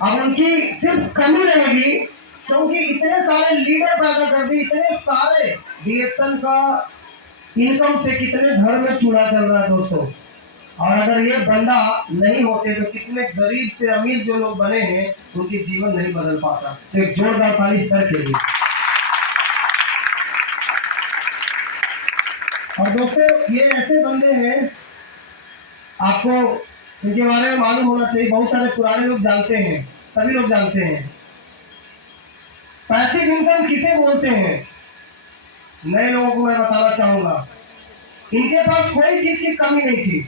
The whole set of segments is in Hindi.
अब उनकी सिर्फ कमी रहेगी क्योंकि इतने सारे लीडर पैदा कर दिए, इतने सारे डीएसएल का इनकम से कितने घर में चूल्हा चल रहा है दोस्तों। और अगर ये बंदा नहीं होते तो कितने गरीब से अमीर जो लोग बने हैं उनकी जीवन नहीं बदल पाता। तो एक जोरदार ताली सर के लिए। और दोस्तों ये ऐसे बंदे हैं, आपको इनके बारे में मालूम होना चाहिए, बहुत सारे पुराने लोग जानते हैं, सभी लोग जानते हैं। पैसिव इनकम किसे बोलते हैं, नए लोगों को मैं बताना चाहूंगा। इनके पास कोई चीज की कमी नहीं थी,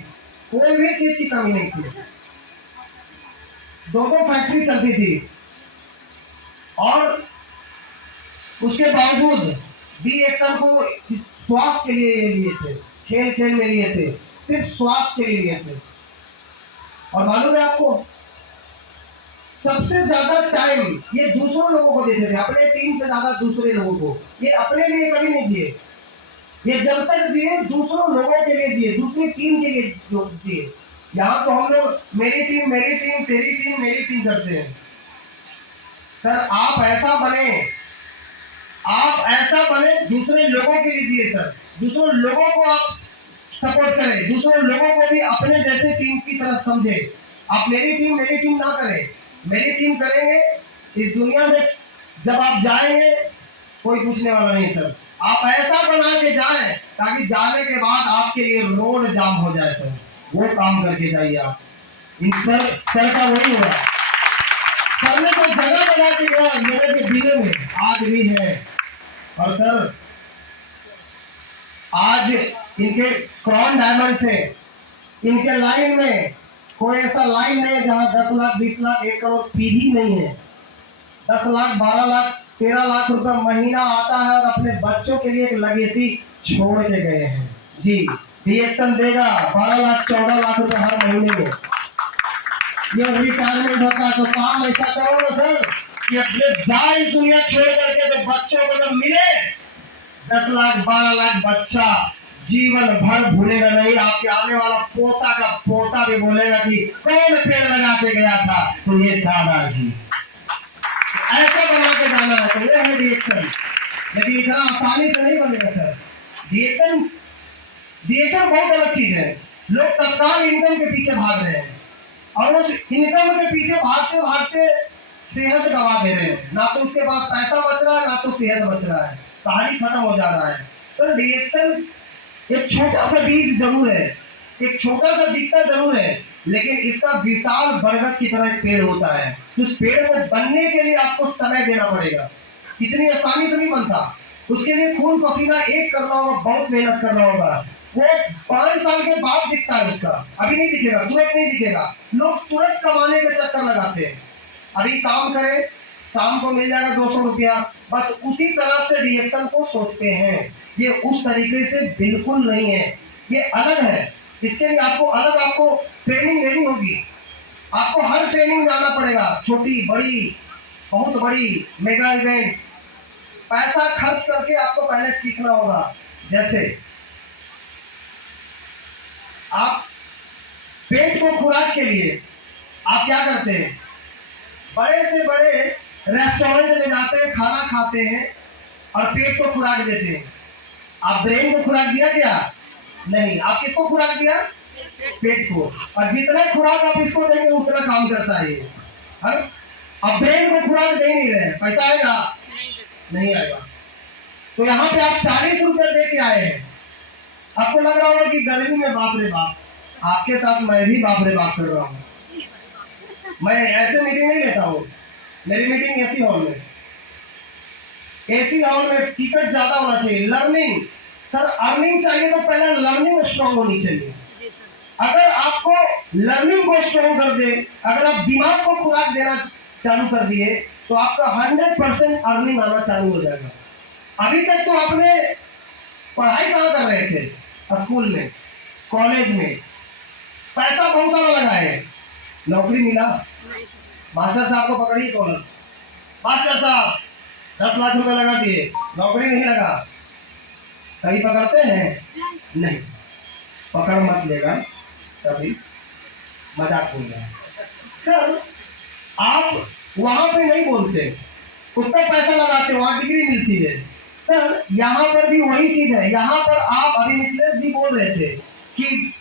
कोई भी चीज की कमी नहीं थी। दो फैक्ट्री चलती थी और उसके बावजूद डीएसएल को स्वास्थ्य के लिए लिए थे, खेल खेल में लिए थे, सिर्फ स्वास्थ्य के लिए लिए थे। और मालूम है आपको, सबसे ज्यादा टाइम ये दूसरों लोगों को देते थे, अपने टीम से ज्यादा दूसरे लोगों को। ये अपने लिए कभी नहीं दिए, ये जब तक दिए दूसरों लोगों के लिए दिए, दूसरी टीम के लिए दिए। यहाँ तो हम लोग मेरी टीम, तेरी टीम, मेरी टीम करते हैं। सर आप ऐसा बने दूसरे लोगों के लिए दिए सर, दूसरों लोगों को आप सपोर्ट करें, दूसरों लोगों को भी अपने जैसे टीम की तरफ समझे। आप मेरी टीम ना करें, मेरी टीम करेंगे। इस दुनिया में जब आप जाएंगे कोई पूछने वाला नहीं सर। आप ऐसा बना के जाएं ताकि जाने के बाद आपके लिए रोड जाम हो जाए सर, वो काम करके जाइए आप। इन सर का वही हुआ, सर ने तो जगह बना के गया लोगों के दिलों में, आज भी है। और सर आज इनके क्राउन डायमंड से इनके लाइन में कोई ऐसा लाइन नहीं है जहां 10 लाख 20 लाख 1 करोड़ फी ही नहीं है। 10 लाख 12 लाख 13 लाख रुपए महीना आता है और अपने बच्चों के लिए एक लगेसी छोड़ के गए हैं जी। डीएसएल देगा 12 लाख 14 लाख रुपए हर महीने में। ये रिटायरमेंट होता है तो काम ऐसा करो ना सर कि अपने जाए दुनिया छोड़ करके तो बच्चों को जब मिले 10 लाख 12 लाख बच्चा जीवन भर भूलेगा नहीं। आपके आने वाला पोता का पोता भी बोलेगा कि कौन पेड़ लगा के गया था, तो ये दादाजी। ऐसा बना के जाना है तो वो है डीएसएल। लेकिन इतना आसानी से नहीं बनेगा सर। डीएसएल बहुत अलग चीज है। लोग तत्काल इनकम के पीछे भाग रहे हैं और उस इनकम के पीछे भागते भागते सेहत गवा दे रहे हैं। ना तो उसके पास पैसा बच रहा है, ना तो सेहत बच रहा है, कहानी खत्म हो जा रहा है। तो डीएसएल एक छोटा सा बीज जरूर है, एक छोटा सा दिखता जरूर है, लेकिन इसका विशाल बरगद की तरह एक पेड़ होता है। उस पेड़ को बनने के लिए आपको समय देना पड़ेगा, इतनी आसानी से नहीं बनता। उसके लिए खून पसीना एक करना होगा, बहुत मेहनत करना होगा। वो 5 साल के बाद दिखता है, उसका अभी नहीं दिखेगा, तुरंत नहीं दिखेगा। लोग तुरंत कमाने के चक्कर लगाते हैं, अभी काम करें शाम को मिल जाएगा 200 रुपया, बस उसी तरह से डीएसएल को सोचते हैं। ये उस तरीके से बिल्कुल नहीं है, ये अलग है। इसके लिए आपको ट्रेनिंग लेनी होगी, आपको हर ट्रेनिंग जाना पड़ेगा, छोटी बड़ी बहुत बड़ी मेगा इवेंट, पैसा खर्च करके आपको पहले सीखना होगा। जैसे आप पेट को खुराक के लिए आप क्या करते हैं, बड़े से बड़े रेस्टोरेंट में जाते हैं, खाना खाते हैं और पेट को खुराक देते हैं। आप ब्रेन को खुराक दिया क्या? नहीं। आप किसको खुराक दिया? पेट को। और जितना खुराक आप इसको देंगे उतना काम करता है ये। अब ब्रेन को खुराक दे नहीं रहे, पैसा आएगा? नहीं आएगा। तो यहाँ पे आप 40 रुपए दे के आए हैं। आपको लग रहा होगा कि गर्मी में बाप रे बाप, आपके साथ मैं भी बाप रे बाप कर रहा हूँ। मैं ऐसे मीटिंग नहीं लेता हूँ, मेरी मीटिंग एसी हॉल में। एसी हॉल में टिकट ज्यादा होना चाहिए। लर्निंग सर, अर्निंग चाहिए तो पहले लर्निंग स्ट्रांग होनी चाहिए। अगर आपको लर्निंग को स्ट्रांग कर दे, अगर आप दिमाग को खुराक देना चालू कर दिए तो आपका 100% अर्निंग आना चालू हो जाएगा। अभी तक तो आपने पढ़ाई कहाँ कर रहे थे? स्कूल में, कॉलेज में, पैसा बहुत सारा लगाए, नौकरी मिला? मास्टर साहब को पकड़िए कॉलेज, मास्टर साहब 10 लाख रुपए लगा दिए, नौकरी नहीं लगा। कभी पकड़ते हैं? नहीं। पकड़ मत लेगा, कभी मजाक हो गया। सर आप वहां पे नहीं बोलते, उतना पैसा लगाते, वहां डिग्री मिलती है। सर यहाँ पर भी वही चीज है। यहाँ पर आप अभी मिथिलेश जी बोल रहे थे कि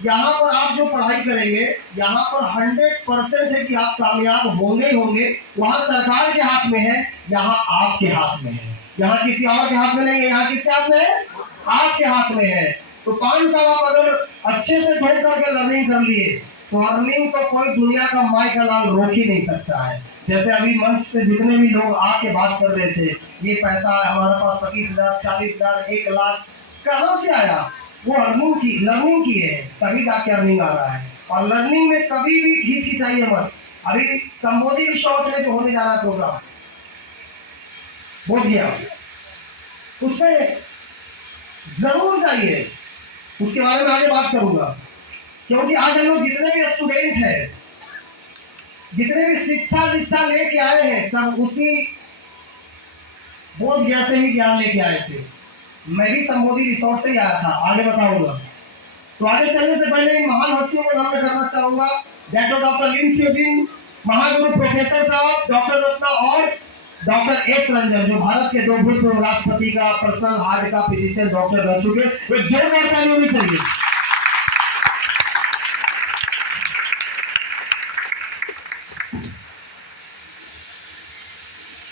यहाँ पर आप जो पढ़ाई करेंगे, यहाँ पर 100% है कि आप कामयाब होंगे ही होंगे। वहाँ सरकार के हाथ में है, यहाँ आपके हाथ में है। यहाँ किसी और के हाथ में नहीं है, यहाँ किसके हाथ में है? आपके हाथ में है। तो 5 साल आप अगर अच्छे से ढूंढ करके लर्निंग कर लिए तो अर्निंग तो कोई दुनिया का माई का लाल रोक ही नहीं सकता है। जैसे अभी मंच पे जितने भी लोग आके बात कर रहे थे, ये पैसा हमारे पास 25,000, 40,000, 1 लाख कहाँ से आया? वो लर्निंग की है, तभी जाके अर्निंग आ रहा है। और लर्निंग में कभी भी खिंचाइए मत। अभी संबोधि रिसोर्ट में जो होने जा रहा प्रोग्राम बोध गया, उसमें जरूर जाइए, उसके बारे में आगे बात करूंगा। क्योंकि आज हम लोग जितने भी स्टूडेंट हैं, जितने भी शिक्षा लेके आए हैं, सब उसी बोध गया से ही ज्ञान लेके आए थे। मैं भी संबोधि रिसोर्ट से ही आया था, आगे बताऊंगा। तो आगे चलने से पहले इन महान हस्तियों को नमन करना चाहूंगा। डॉक्टर लिन च्योजिन, महागुरु प्रोफेसर साहब डॉक्टर रत्ना और डॉक्टर एस रंजन, जो भारत के 2 भूतपूर्व राष्ट्रपति का पर्सनल हार्ट का फिजिशियन डॉक्टर रह चुके। एक जोरदार ताली होनी चाहिए।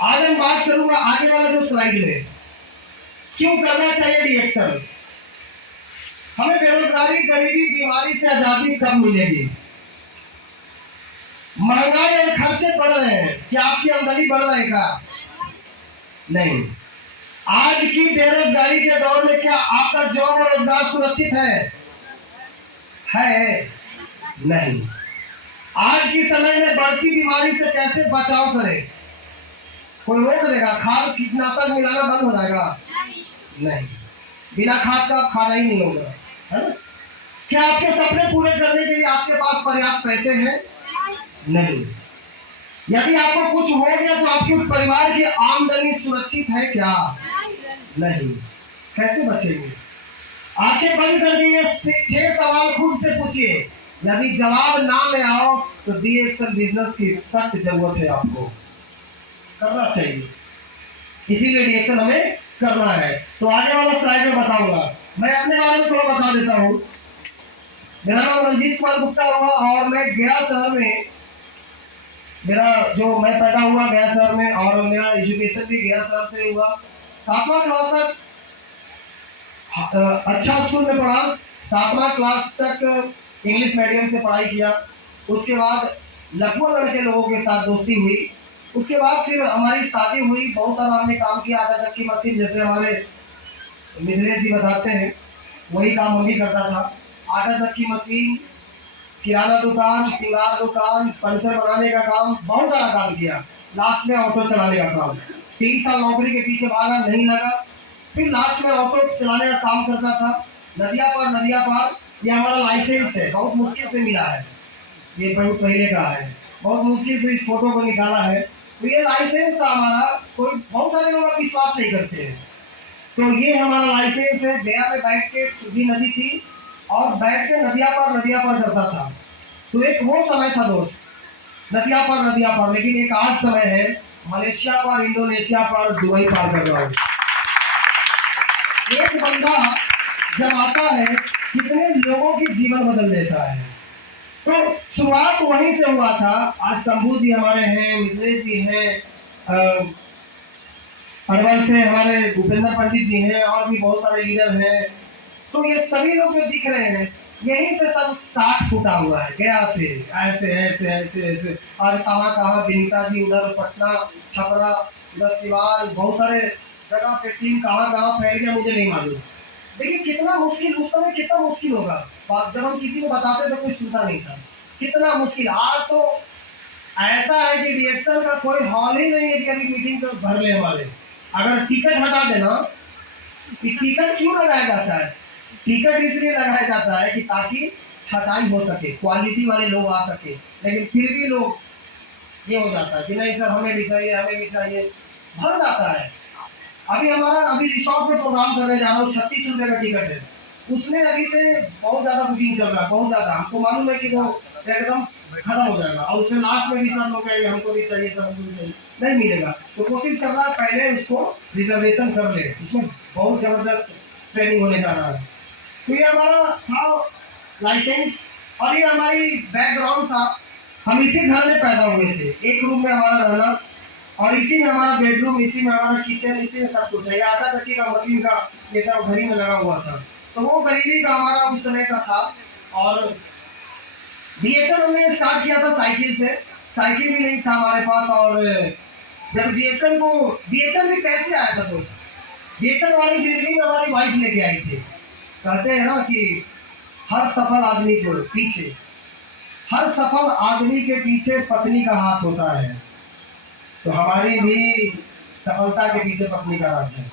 आज हम बात करूंगा आगे वाला जो स्लाइड में, क्यों करना चाहिए डीएक्सल। हमें बेरोजगारी, गरीबी, बीमारी से आजादी कब मिलेगी? महंगाई और खर्चे बढ़ रहे हैं, क्या आपकी आमदनी बढ़ रहा है का? नहीं। आज की बेरोजगारी के दौर में क्या आपका जॉब और रोजगार सुरक्षित है? नहीं। आज के समय में बढ़ती बीमारी से कैसे बचाव करें? कोई रोक देगा? खाद कीटनाशक मिलाना बंद हो जाएगा? नहीं। बिना खाद का खाना ही नहीं होगा, है ना? क्या आपके सपने पूरे करने के लिए आपके पास पर्याप्त पैसे हैं? नहीं। यदि आपको कुछ हो गया तो आपके परिवार की आमदनी सुरक्षित है क्या? नहीं। कैसे बचेंगे? आंखें बंद करके ये 6 सवाल खुद से पूछिए। यदि जवाब ना में आओ तो डीएक्सल बिजनेस की सख्त जरूरत है, आपको करना चाहिए। इसीलिए डीएक्सल हमें करना है। तो आगे वाला स्लाइड में बताऊंगा। मैं अपने बारे में थोड़ा बता देता हूँ। मेरा नाम रंजीत कुमार गुप्ता हुआ और मैं गया शहर में, मैं पैदा हुआ गया शहर में और मेरा एजुकेशन भी गया शहर से हुआ। 7वां क्लास तक अच्छा स्कूल में पढ़ा। 7वां क्लास तक इंग्लिश मीडियम से पढ़ाई किया। उसके बाद लखनऊ लड़के लोगों के साथ दोस्ती हुई। उसके बाद फिर हमारी शादी हुई। बहुत सारा हमने काम किया। आटा चक्की मशीन, जैसे हमारे मिथिलेश जी बताते हैं, वही काम हम भी करता था। आटा चक्की मशीन, किराना दुकान, श्रृंगार दुकान, पंचर बनाने का काम, बहुत सारा काम किया। लास्ट में ऑटो चलाने का काम। 3 साल नौकरी के पीछे भागा, नहीं लगा। फिर लास्ट में ऑटो चलाने का काम करता था। नदिया पार ये हमारा लाइसेंस है, बहुत मुश्किल से मिला है। ये बहुत पहले का है, बहुत मुश्किल से इस फोटो को निकाला है। तो ये लाइसेंस था हमारा। कोई बहुत सारे लोग विश्वास नहीं करते हैं। तो ये हमारा लाइसेंस है। गया में बैठ के, सूधी नदी थी और बैठ के नदिया पार करता था। तो एक वो समय था दोस्त, नदिया पार। लेकिन एक आज समय है, मलेशिया पार, इंडोनेशिया पार, दुबई पार कर रहा हूँ। एक बंदा जब आता है, कितने लोगों की जीवन बदल देता है। तो शुरुआत वहीं से हुआ था। आज शंभू जी हमारे हैं, मिथिलेश जी हैं, अरवल से हमारे भूपेंद्र पंडित जी हैं, और भी बहुत सारे लीडर हैं। तो ये सभी लोग जो दिख रहे हैं, यहीं से सब 60 फूटा हुआ है। गया से ऐसे ऐसे ऐसे ऐसे, और कहाँ बिनता जी, उधर पटना, छपरा, उधर सिवान, बहुत सारे जगह पे टीम कहाँ फैल गया मुझे नहीं मालूम। लेकिन कितना मुश्किल उस समय, कितना मुश्किल होगा। जब हम किसी को बताते तो कोई सुनता नहीं था। कितना मुश्किल। आज तो ऐसा है कि डीएक्सल का कोई हॉल ही नहीं है कि अभी मीटिंग को भर ले वाले। अगर टिकट हटा देना, टिकट क्यों लगाया जाता है? टिकट इसलिए लगाया जाता है कि ताकि छटाई हो सके, क्वालिटी वाले लोग आ सके। लेकिन फिर भी लोग ये हो जाता है कि नहीं सर हमें भी चाहिए, भर जाता है। अभी रिसोर्ट में प्रोग्राम करने जा रहा हूँ, 36 रुपये का टिकट है। उसमें अभी से बहुत ज्यादा बुकिंग चल रहा है, बहुत ज्यादा। हमको मालूम है कि वो एकदम खत्म हो जाएगा और उसके लास्ट में भी सब लोग कहेंगे हमको भी चाहिए, सब हमको भी चाहिए, नहीं मिलेगा। तो कोशिश कर रहा है पहले उसको रिजर्वेशन कर ले, उसमें बहुत जबरदस्त ट्रेनिंग होने जा रहा है। तो ये हमारा था लाइसेंस और ये हमारी बैकग्राउंड था। हम इसी घर में पैदा हुए थे, एक रूम में हमारा रहना और इसी में हमारा बेडरूम, इसी में हमारा किचन, इसी में सब कुछ है। ये आटा चक्की का मशीन का ये सब घर ही में लगा हुआ था। तो वो गरीबी का हमारा उस समय का था। और बीएसएल हमने स्टार्ट किया था साइकिल से, साइकिल भी नहीं था हमारे पास। और जब बीएसएल भी कैसे आया था, तो बीएसएल वाली जिंदगी में हमारी वाइफ लेके आई थी। कहते हैं ना कि हर सफल आदमी को पीछे, हर सफल आदमी के पीछे पत्नी का हाथ होता है। तो हमारी भी सफलता के पीछे पत्नी का राज है।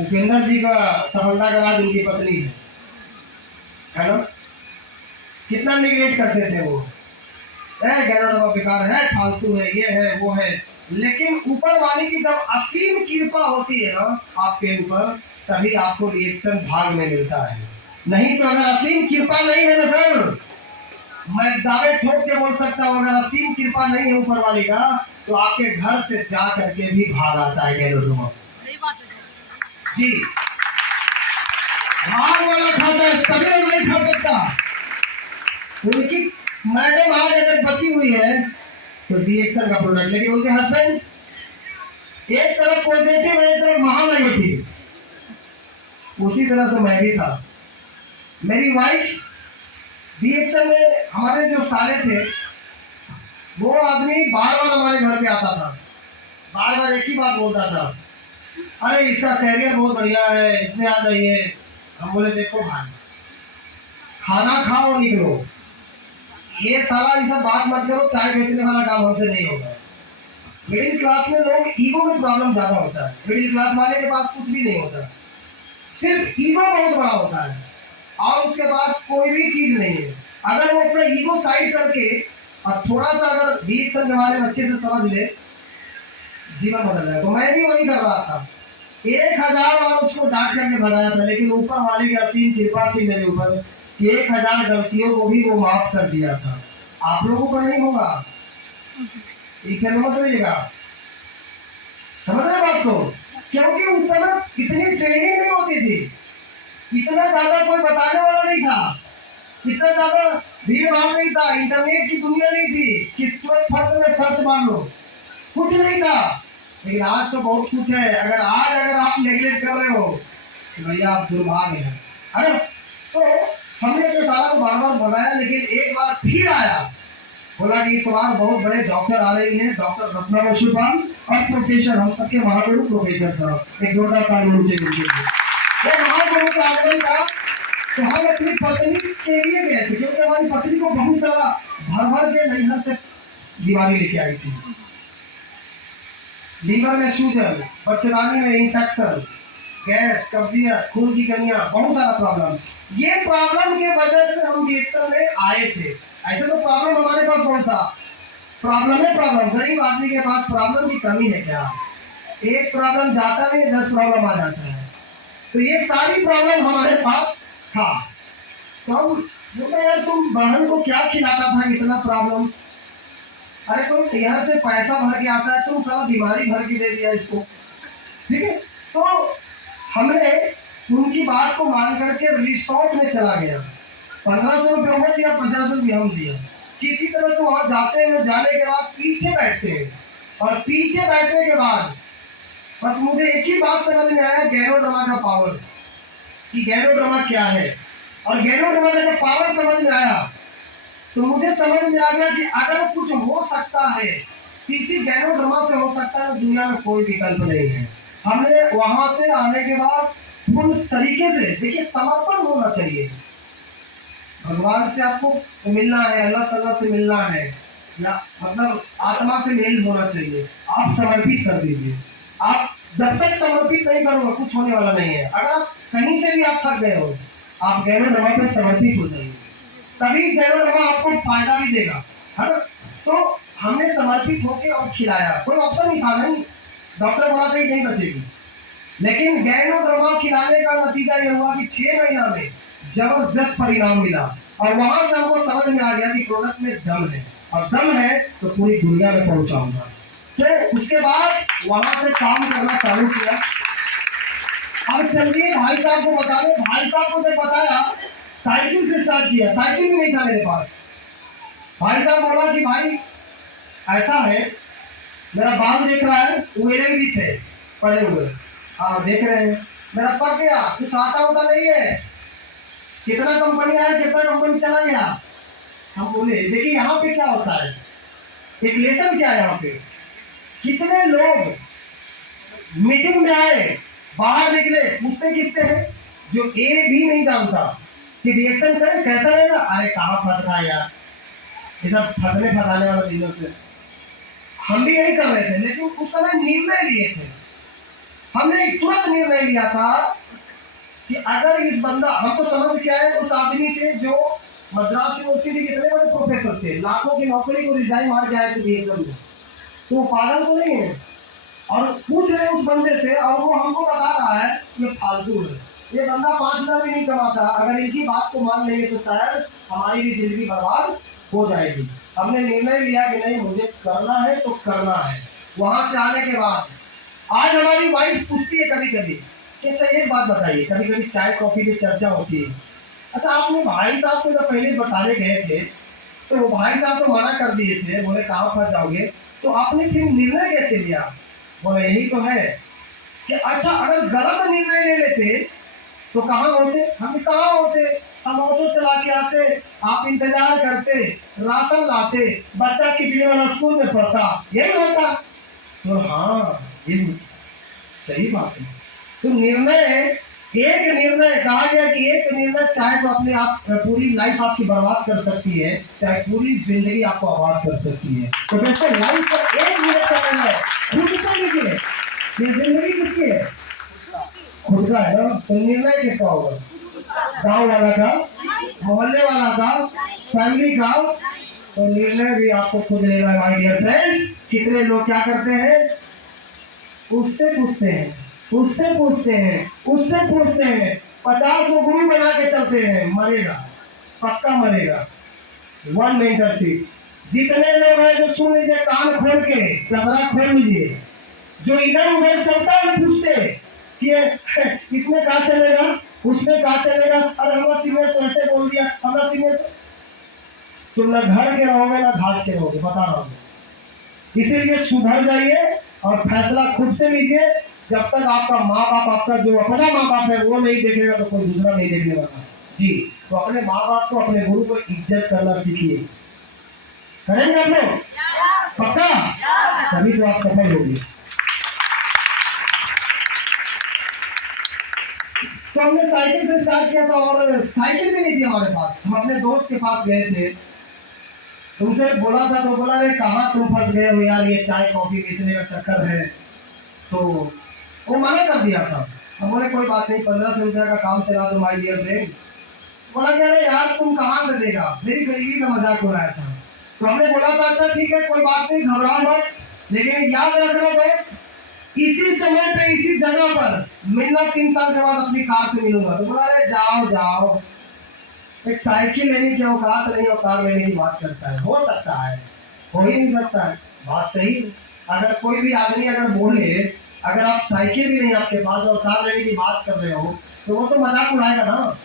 उपेंद्र जी का सफलता का राज उनकी पत्नी है ना। कितना निगलेक्ट करते थे वो, गैरोडमा बेकार है, फालतू है, ये है वो है। लेकिन ऊपर वाले की जब असीम कृपा होती है ना आपके ऊपर, तभी आपको रिएक्शन भाग में मिलता है। नहीं तो अगर असीम कृपा नहीं है ना सर, मैं दावे ठोक के बोल सकता हूँ, अगर असीम कृपा नहीं है ऊपर वाले का, तो आपके घर से जा करके भी भाग आता है गैरोडमा जी। भाग वाला खाता है, तभी लोग नहीं खा सकता। उनकी मैडम आज अगर बची हुई है तो रिएक्शन का प्रोडक्ट, लेकिन उनके हस्बैंड एक तरफ पॉजिटिव है, एक तरफ महानेगेटिव। उसी तरह से मैं भी था। मेरी वाइफ रिएक्शन में, हमारे जो साले थे वो आदमी बार बार हमारे घर पे आता था, बार बार एक ही बात बोलता था, अरे इसका कैरियर बहुत बढ़िया है, इसमें आ जाइए। हम बोले देखो भाई, खाना खाओ और निकलो, ये सारा ये सब बात मत करो, चाय बेचने वाला काम हमसे नहीं होगा। मिडिल क्लास में लोग ईगो में प्रॉब्लम ज्यादा होता है, मिडिल क्लास वाले के पास कुछ भी नहीं होता, सिर्फ ईगो बहुत बड़ा होता है और उसके पास कोई भी चीज नहीं है। अगर वो अपना ईगो साइड करके और थोड़ा सा अगर रिएक्शन के बारे में अच्छे से समझ ले, जीवन बदल जाए। तो मैं भी वही कर रहा था, 1000 बार उसको डांट करके भगाया था, लेकिन ऊपर वाले की असीम कृपा थी मेरे ऊपर, 1000 गलतियों को भी वो माफ कर दिया था। आप लोगों को नहीं होगा, मत रहिएगा, समझ रहे बात को। क्योंकि उस समय इतनी ट्रेनिंग नहीं होती थी, इतना ज्यादा कोई बताने वाला नहीं था, इतना ज्यादा भीड़ भाड़ नहीं था, इंटरनेट की दुनिया नहीं थी कि तुरंत फट में सर्च मार लो, कुछ नहीं था। लेकिन आज तो बहुत कुछ है। अगर आप नेगलेक्ट कर रहे हो तो भैया आप दुर्भाग्य हैं, है ना। तो हमने तो सारा को बार बार भगाया, लेकिन एक बार फिर आया, बोला कि इस बार बहुत बड़े डॉक्टर आ रही हैं, डॉक्टर रत्ना वसुपाल और प्रोफेसर, हम सबके महागुरु प्रोफेसर साहब, एक जोरदार ताली नीचे दीजिए। वो महागुरु का आगमन था, तो हम अपनी पत्नी के लिए गए थे, क्योंकि हमारी पत्नी को बहुत सारा भर भर के नैहर से बीमारी लेके आई थी। लीवर में सूजन, बच्चेदानी में इंफेक्शन, गैस, कब्जियत, खून की कमियां, बहुत सारा प्रॉब्लम। ये प्रॉब्लम के वजह से हम रिएक्शन में आए थे। ऐसे तो प्रॉब्लम हमारे पास कौन सा प्रॉब्लम है, प्रॉब्लम गरीब आदमी के पास प्रॉब्लम की कमी है क्या? एक प्रॉब्लम जाता नहीं, 10 प्रॉब्लम आ जाता है। तो ये सारी प्रॉब्लम हमारे पास था। तो हम बोले यार तुम बहन को क्या खिलाता था, इतना प्रॉब्लम, अरे कोई यहाँ से पैसा भर के आता है, तुम सारा बीमारी भर के दे दिया इसको, ठीक है। तो हमने उनकी बात को मान करके रिसोर्ट में चला गया, 1500 रुपये वो दिया, 50 रुपये हम दिया। किसी तरह से वहां जाते हैं, जाने के बाद पीछे बैठते हैं, और पीछे बैठने के बाद बस मुझे एक ही बात समझ में आया, गैरोड्रामा का पावर, कि गैरोड्रामा क्या है। और गैरोड्रामा का जब पावर समझ में आया तो मुझे समझ में आ गया कि अगर कुछ हो सकता है किसी गैरोड्रामा से हो सकता है, दुनिया में कोई विकल्प नहीं है। हमने वहां से आने के बाद पूर्ण तरीके से, देखिए समर्पण होना चाहिए, भगवान से आपको मिलना है, अल्लाह ताला से मिलना है, या मतलब आत्मा से मेल होना चाहिए, आप समर्पित कर दीजिए। आप जब तक समर्पित नहीं करोगे कुछ होने वाला नहीं है। अगर कहीं से भी आप थक गए हो, आप गैरोड्रामा पे समर्पित हो जाइए, तभी गैरोड्रामा आपको फायदा भी देगा, है ना। तो हमने समर्पित होकर और खिलाया, कोई ऑप्शन नहीं था, नहीं डॉक्टर बोला था नहीं बचेगी, लेकिन गैरोड्रामा खिलाने का नतीजा ये हुआ कि 6 महीना में जबरदस्त परिणाम मिला। और वहां से हमको समझ में आ गया कि प्रोडक्ट में दम है, और दम है तो पूरी दुनिया में पहुंचाऊंगा। तो उसके बाद वहां से काम करना चालू किया। अब चलिए भाई साहब को बता दें, भाई साहब को जब बताया, साइकिल से स्टार्ट किया, साइकिल भी नहीं था मेरे पास। भाई साहब बोला कि भाई ऐसा है, मेरा बाल देख रहा है, वो एरियल भी थे पड़े हुए, हाँ देख रहे हैं, मेरा पक गया, कुछ आता होता नहीं है, कितना कंपनी आया, कितना कंपनी चला गया। हम बोले देखिए यहाँ पे क्या होता है, एक लेसन क्या है यहाँ पे, कितने लोग मीटिंग में आए, बाहर निकले, पूछते किससे हैं, जो ए भी नहीं जानता कि रिएक्शन करे कैसा रहेगा, अरे कहाँ फंस रहा है यार, ये सब फंसने फंसाने वाला चीजों से। हम भी यही कर रहे थे, लेकिन उस समय निर्णय लिए थे, हमने तुरंत निर्णय लिया था कि अगर इस बंदा, हमको समझ क्या है, उस आदमी से जो मद्रास यूनिवर्सिटी के कितने बड़े प्रोफेसर थे, लाखों की नौकरी को रिजाइन मार के आए थे एकदम, तो पागल तो नहीं है। और पूछ रहे उस बंदे से, और वो हमको बता रहा है ये फालतू है, ये बंदा 5,000 भी नहीं कमाता, अगर इनकी बात को मान लेंगे तो शायद हमारी भी जिंदगी बर्बाद हो जाएगी। हमने निर्णय लिया कि नहीं, मुझे करना है तो करना है। वहां से आने के बाद आज हमारी वाइफ पूछती है कभी कभी कि अच्छा एक बात बताइए, कभी कभी चाय कॉफी की चर्चा होती है, अच्छा आपने भाई साहब को जब पहले बताने गए थे तो वो भाई साहब तो मना कर दिए थे, बोले कहाँ फंस जाओगे, तो आपने फिर निर्णय कैसे लिया, बोले यही तो है कि अच्छा अगर गलत निर्णय ले लेते तो कहाँ होते, हम कहाँ होते, हम ऑटो चला के आते, आप इंतजार करते, राशन लाते, बच्चा कितने वाला स्कूल में पढ़ता, यही होता। तो हाँ ये सही बात है। तो निर्णय, एक निर्णय कहा गया कि एक निर्णय चाहे तो अपने आप पूरी लाइफ आपकी बर्बाद कर सकती है, चाहे पूरी जिंदगी आपको आबाद कर सकती है। तो वैसे लाइफ का एक मिनट का निर्णय खुद को लीजिए, ये जिंदगी किसकी है, खुद का है ना। तो निर्णय किसका होगा, गाँव वाला का, मोहल्ले वाला का, फैमिली का। तो निर्णय भी आपको खुद लेना है माय डियर फ्रेंड। कितने लोग क्या करते हैं, उससे पूछते हैं, उससे पूछते हैं, उससे पूछते हैं, 50 को गुरु बना के चलते हैं, मरेगा, पक्का मरेगा। One mentorship. जितने लोग हैं जो सुन लीजिए, कान खोल के चदरा खोल लीजिए, जो इधर उधर चलता है पूछते कि इसमें कहा चलेगा, उसमें कहा चलेगा, अरे हमारा सीमेंट तो ऐसे बोल दिया, हमारा सीमेंट, तुम ना घर के रहोगे ना घाट के रहोगे, बता रहा हूँ। इसीलिए सुधर जाइए और फैसला खुद से लीजिए। जब तक आपका माँ बाप, आपका जो अपना माँ बाप है वो नहीं देखेगा तो कोई दूसरा नहीं देखने वाला जी। तो अपने माँ बाप को, अपने गुरु को इज्जत करना सीखिए। करेंगे आप लोग पक्का, तभी तो आप सफल होंगे। तो हमने साइकिल से स्टार्ट किया था, और साइकिल भी नहीं थी हमारे पास। हम अपने दोस्त के पास गए थे, तुमसे बोला था तो बोला रे कहाँ तुम फंस गए हो यार, ये चाय कॉफी बेचने का चक्कर है, तो वो मना कर दिया था। हम बोले कोई बात नहीं, 1500 रुपया का काम चला दो माय डियर फ्रेंड। बोला कि अरे यार तुम कहाँ से देगा, मेरी गरीबी का मजाक उड़ाया था। तो हमने बोला था अच्छा ठीक है कोई बात नहीं, घबराओ मत, लेकिन याद रखना तो इसी समय पे इसी जगह पर मिलना, 3 साल के बाद अपनी कार से मिलूंगा। तो बोला अरे जाओ जाओ, एक साइकिल लेने की औकात नहीं और कार लेने की बात करता है, हो सकता है, हो ही नहीं सकता है, बात सही। अगर कोई भी आदमी अगर बोले अगर आप साइकिल भी नहीं आपके पास और कार लेने की बात कर रहे हो, तो वो तो मजाक उड़ाएगा ना,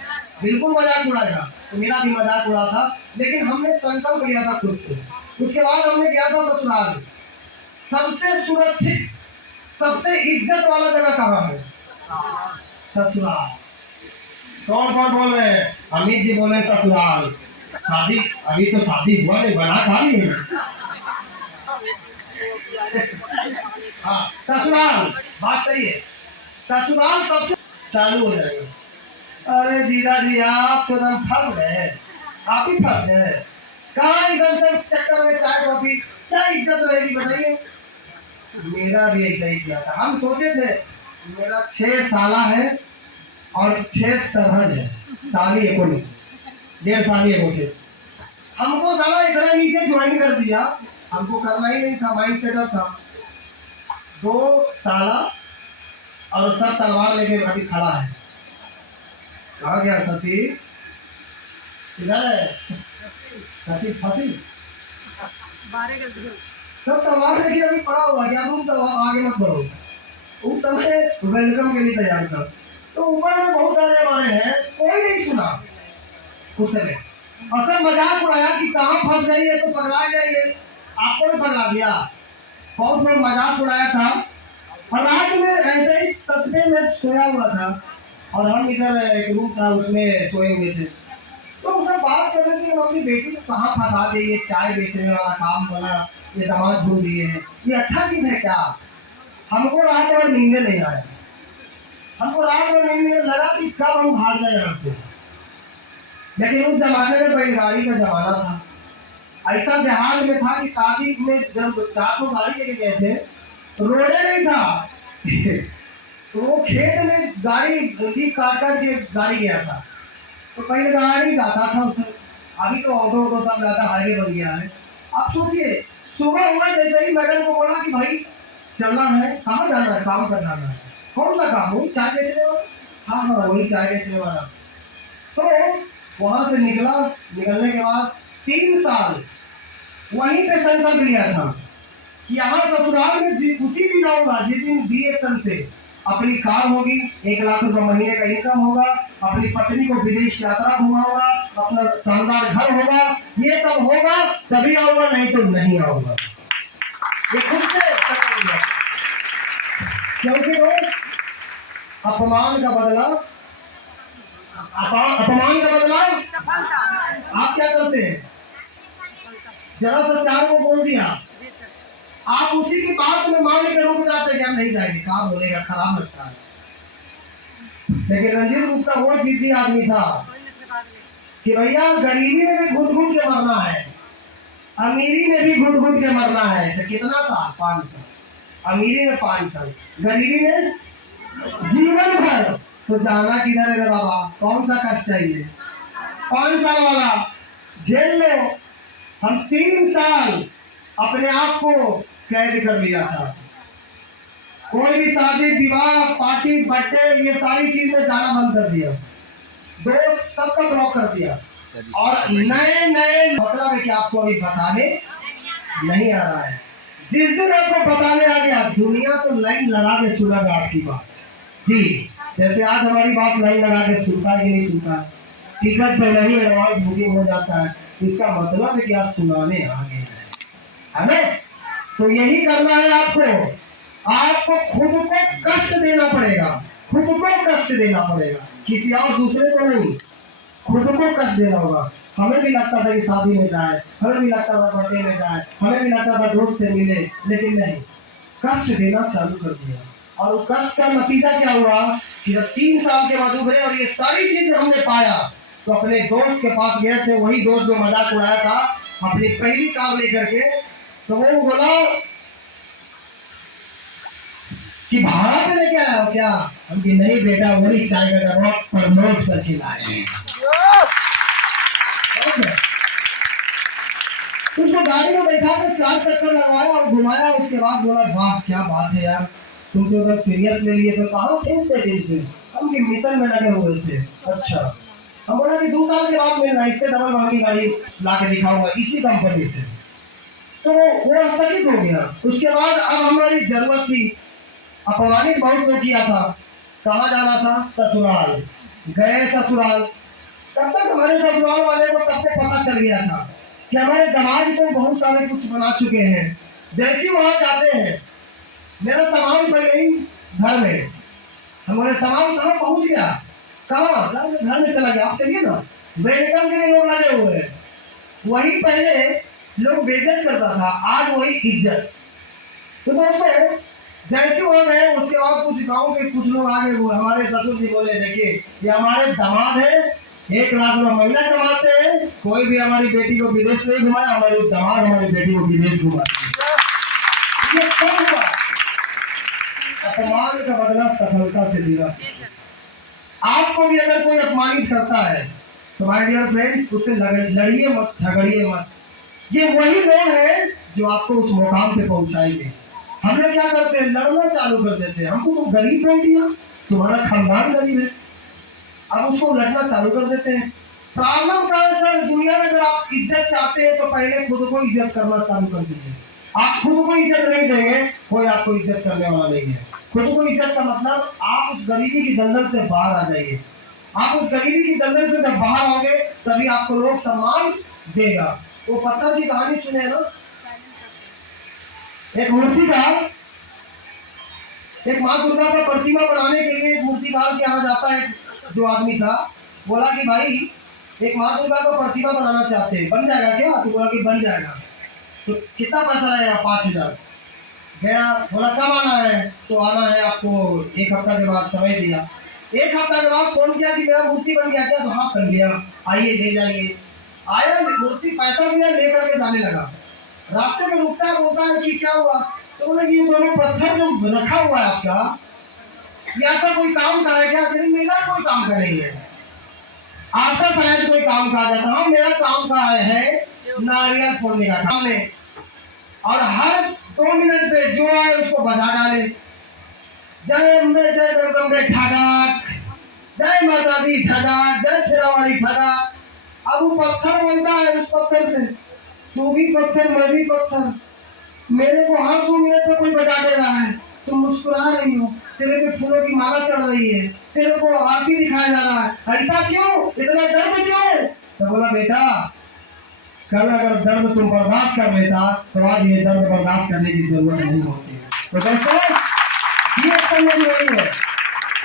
बिल्कुल मजाक उड़ाएगा। तो मेरा भी मजाक उड़ा था, लेकिन हमने संकल्प लिया था खुद से। उसके बाद हमने गया था ससुराल। सबसे सुरक्षित, सबसे इज्जत वाला जगह कहाँ है, ससुराल। कौन कौन बोल रहे हैं, अमित जी बोले ससुराल। शादी अभी तो शादी हुआ नहीं, बना खा ली। हाँ ससुराल, बात सही है, ससुराल सबसे चालू हो जाएगा। अरे जीजा जी आप तो एकदम फंस गए, आप ही फंस गए, कहाँ एकदम से चक्कर में चाय कॉफी, क्या इज्जत रहेगी बताइए। मेरा भी ऐसा ही किया था, हम सोचे थे मेरा 6 साला है और 6 सरहद है, साली है कोई 1.5 साल होते। हमको साला इतना नीचे ज्वाइन कर दिया, हमको करना ही नहीं था, माइंड सेटअप था 2 साला, और सब तलवार लेके अभी खड़ा है। कहा गया सती, इधर है फंसी फंसी सब तमाम देखिए अभी पड़ा हुआ क्या तुम तो आगे मत बढ़ो। उस समय वेलकम के लिए तैयार था। तो ऊपर में बहुत सारे हमारे हैं, कोई नहीं सुना उस समय। और सब मजाक उड़ाया कि कहाँ फंस गई है तो पकड़ा जाइए, आपको भी पकड़ा दिया। बहुत लोग मजाक उड़ाया था। और रात में ऐसे ही सदमे में सोया हुआ था और हम इधर एक रूम था उसमें सोए हुए थे। तो उसने बात कर रहे थे कि हम अपनी बेटी को कहाँ फंसा दे, ये चाय बेचने वाला काम बना, ये दामाद ढूंढ दिए हैं, ये अच्छा चीज है क्या। हमको रात भर नींदे नहीं आया, हमको रात भर नींद लगा कि कब हम भाग जाए यहाँ से। लेकिन उस जमाने में बैलगाड़ी का जमाना था। ऐसा जहाज में था कि शादी में जब चार को गाड़ी लेके गए थे तो रोडे नहीं था तो वो खेत में गाड़ी जीप काट के गाड़ी गया था। तो पहले गाड़ी जाता था उसमें, अभी तो ऑटो ऑटो सब ज्यादा हाईवे बन गया है। अब सोचिए सुबह हुआ जैसे ही मैडम को बोला कि भाई चलना है, कहाँ जाना है, काम करना है। कौन सा काम, वही चाय बेचने वाला। हाँ हाँ वही चाय बेचने वाला। तो वहां से निकला, निकलने के बाद 3 साल वहीं पे संकल्प लिया था कि यहाँ ससुराल में उसी दिन आऊंगा जिस दिन BSN से अपनी कार होगी, 1 लाख रुपए महीने का इनकम होगा, अपनी पत्नी को विदेश यात्रा घुमाऊंगा, अपना शानदार घर होगा, ये सब होगा तभी आऊंगा, नहीं तो नहीं आऊंगा। ये खुद से संकल्प लिया। क्योंकि रोज अपमान का बदला, अपमान का बदला आप क्या करते हैं, जरा सा चार को बोल दिया, आप उसी की बात में मान के रुक जाते हैं, नहीं जाएंगे, काम बोलेगा, खराब लगता है। लेकिन रंजीत गुप्ता वो जिद्दी आदमी था कि भैया गरीबी में भी घुट घुट के मरना है, अमीरी में भी घुट घुट के मरना है। तो कितना साल, 5 साल, अमीरी में 5 साल, गरीबी में जीवन भर। तो जाना किधर है बाबा, कौन सा कष्ट चाहिए, 5 साल वाला झेल लो। हम 3 साल अपने आप को कैद कर लिया था। कोई भी शादी विवाह पार्टी बर्थडे ये सारी चीज में जाना बंद कर दिया, दोस्त सबका ब्लॉक कर दिया। और नए नए मतलब है कि आपको अभी बताने नहीं आ रहा है। जिस दिन आपको बताने आ गया दुनिया तो लाइन लगा के सुनेगा आपकी बात जी। जैसे आज हमारी बात लाइन लगा के सुनता है कि नहीं सुनता, टिकट पहले ही एडवांस बुकिंग हो जाता है, इसका मतलब है कि आप सुनाने आ गए है ना। तो यही करना है आपको, आपको खुद को कष्ट देना पड़ेगा, खुद को कष्ट देना पड़ेगा, किसी और दूसरे को नहीं, खुद को कष्ट देना होगा। हमें भी लगता था कि शादी में जाए, हमें भी लगता था बर्थडे में जाए, हमें भी लगता था दोस्त से मिले, लेकिन नहीं, कष्ट देना चालू कर दिया। और उस कष्ट का नतीजा क्या हुआ कि जब 3 साल के बाद उभरे और ये सारी चीजें हमने पाया तो अपने दोस्त के पास गए थे, वही दोस्त जो मजाक उड़ाया था अपनी पहली कार लेकर के। तो वो बोला कि भाड़ा पे लेके आया हो क्या, हम कि नहीं बेटा वही चाय का डब्बा पर नोट करके लाए हैं। उसको गाड़ी में बैठा के 4 चक्कर लगवाया और घुमाया। उसके बाद बोला वाह क्या बात है यार, तुम तो अगर सीरियस ले लिए तो कहाँ थे, हम कि मिशन में लगे हुए थे। अच्छा, हम बोला कि 2 साल के बाद मिलना, इससे डबल महंगी गाड़ी ला के दिखाऊंगा इसी कंपनी से। तो वो आश्चर्य हो गया। उसके बाद अब हमारी जरूरत थी, अपमानित बहुत लोग किया था, कहाँ जाना था, ससुराल गए। ससुराल तब तक हमारे ससुराल वाले को सबको पता चल गया था कि हमारे दामाद को बहुत सारे कुछ बना चुके हैं। जैसे वहां जाते हैं मेरा सामान पहले ही घर में, हमारे सामान कहाँ पहुंच गया, कहाँ घर में चला गया। आप चलिए ना, वेलकम के लिए लोग लगे हुए हैं। वही पहले लोग बेइज्जत करता था, आज वही इज्जत। तो दोस्तों जैसे वहां गए उसके बाद कुछ गांव के कुछ लोग आगे हुए, हमारे ससुर जी बोले देखिए ये हमारे दामाद है, 1 लाख रुपए महीना कमाते हैं, कोई भी हमारी बेटी को विदेश नहीं घुमाया, हमारे दामाद हमारी बेटी को विदेश घुमाते। ये सब हुआ, अपमान का बदला सफलता से दिया। आपको भी अगर कोई अपमानित करता है तो माय डियर फ्रेंड्स उससे लड़िए मत, झगड़िए मत। ये वही लोग हैं जो आपको उस मुकाम पे पहुंचाएंगे। हम लोग क्या करते हैं, लड़ना चालू कर देते हैं। हमको तुम गरीब बोल दिया, तुम्हारा खानदान गरीब है, अब उसको लड़ना चालू कर देते हैं। प्रॉब्लम का सर, दुनिया में अगर आप इज्जत चाहते हैं तो पहले खुद को इज्जत करना चालू कर दीजिए। आप खुद को इज्जत नहीं देंगे, कोई आपको इज्जत करने वाला नहीं है। खुद को इज्जत का मतलब आप उस गरीबी की दलदल से बाहर आ जाइए। आप उस गरीबी की दलदल से जब बाहर आओगे तभी आपको लोग सम्मान देगा। वो पत्थर की कहानी सुने ना, एक मूर्तिकार एक माँ दुर्गा का प्रतिमा बनाने के लिए एक मूर्तिकार के यहाँ जाता है। जो आदमी था बोला कि भाई एक माँ दुर्गा का प्रतिमा बनाना चाहते हैं, बन जाएगा क्या? तो बोला कि बन जाएगा। तो कितना पैसा लगेगा? 5,000। गया, बोला कब आना है? तो आना है आपको 1 हफ्ता के बाद, समय दिया। 1 हफ्ता के बाद फोन किया कि मेरा मूर्ति बन गया क्या? तो हाँ बन गया, आइए ले जाइए। आया, मूर्ति पैसा दिया, लेकर के जाने लगा। रास्ते में रुकता है, बोलता है कि क्या हुआ? तो बोले कि ये दोनों पत्थर जो रखा हुआ है आपका, ये आपका कोई काम का है क्या? मेरा कोई काम का नहीं है, आपका शायद कोई काम का आ जाता। हाँ मेरा काम का है नारियल फोड़ने का काम है, और हर 2 मिनट पे जो आए उसको बजा डाले, जय अम्बे जय जगदम्बे ठगाक, जय माता दी ठगाक, जय शेरावाली ठगाक। अब वो पत्थर बोलता है उस पत्थर से, तू भी पत्थर मैं भी पत्थर, मेरे को हर 2 मिनट में कोई बजा दे रहा है, तुम मुस्कुरा रही हो, तेरे पे फूलों की माला चढ़ रही है, तेरे को आरती दिखाया जा रहा है, ऐसा क्यों? इतना दर्द क्यों? तो बोला बेटा, कल अगर दर्द तुम बर्दाश्त कर लेता तो आज ये दर्द बर्दाश्त करने की जरूरत नहीं होती। तो दोस्तों ये करने नहीं है।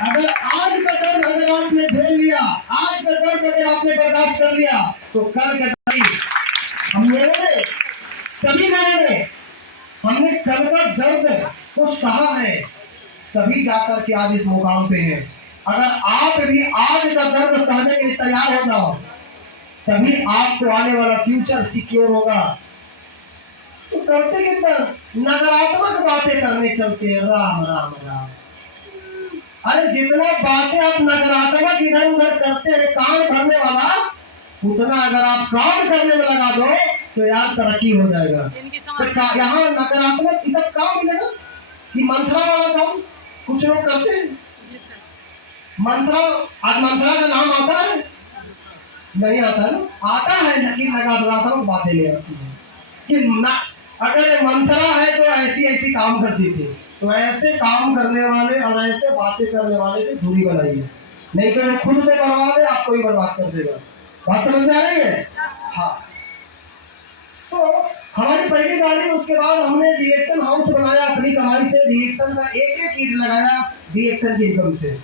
अगर आज का दर्द अगर आपने झेल लिया, आज का दर्द अगर आपने बर्दाश्त कर लिया, तो कल का दर्द हम लोगों ने, सभी लोगों ने, हमने कल का दर्द को सहा है, तभी जाकर के आज इस मुकाम पे हैं। अगर आप भी आज का दर्द सहने के लिए तैयार हो जाओ, तभी आपको आने वाला फ्यूचर सिक्योर होगा। तो करते कितना नकारात्मक बातें करने चलते हैं, राम राम राम। अरे जितना बातें आप नकारात्मक इधर उधर करते हैं काम भरने वाला, उतना अगर आप काम करने में लगा दो तो यार तरक्की हो जाएगा। तो यहाँ नकारात्मक इधर काम मिलेगा कि मंत्रा वाला काम कुछ लोग करते हैं। मंत्रा, आज मंत्रा का नाम आता है? नहीं आता है ना? आता है, लेकिन नकारात्मक बातें नहीं आती है कि अगर मंत्रा है तो ऐसी ऐसी काम करती थी। तो ऐसे काम करने वाले और ऐसे बातें करने वाले से दूरी बनाइए, नहीं तो वो खुद से करवा दे, आपको ही बर्बाद कर देगा। बात समझ में आ रही है? हाँ। तो हमारी पहली गाड़ी, उसके बाद हमने रिएक्शन हाउस बनाया अपनी कमाई से, रिएक्शन का एक ईंट लगाया रिएक्शन की इनकम से।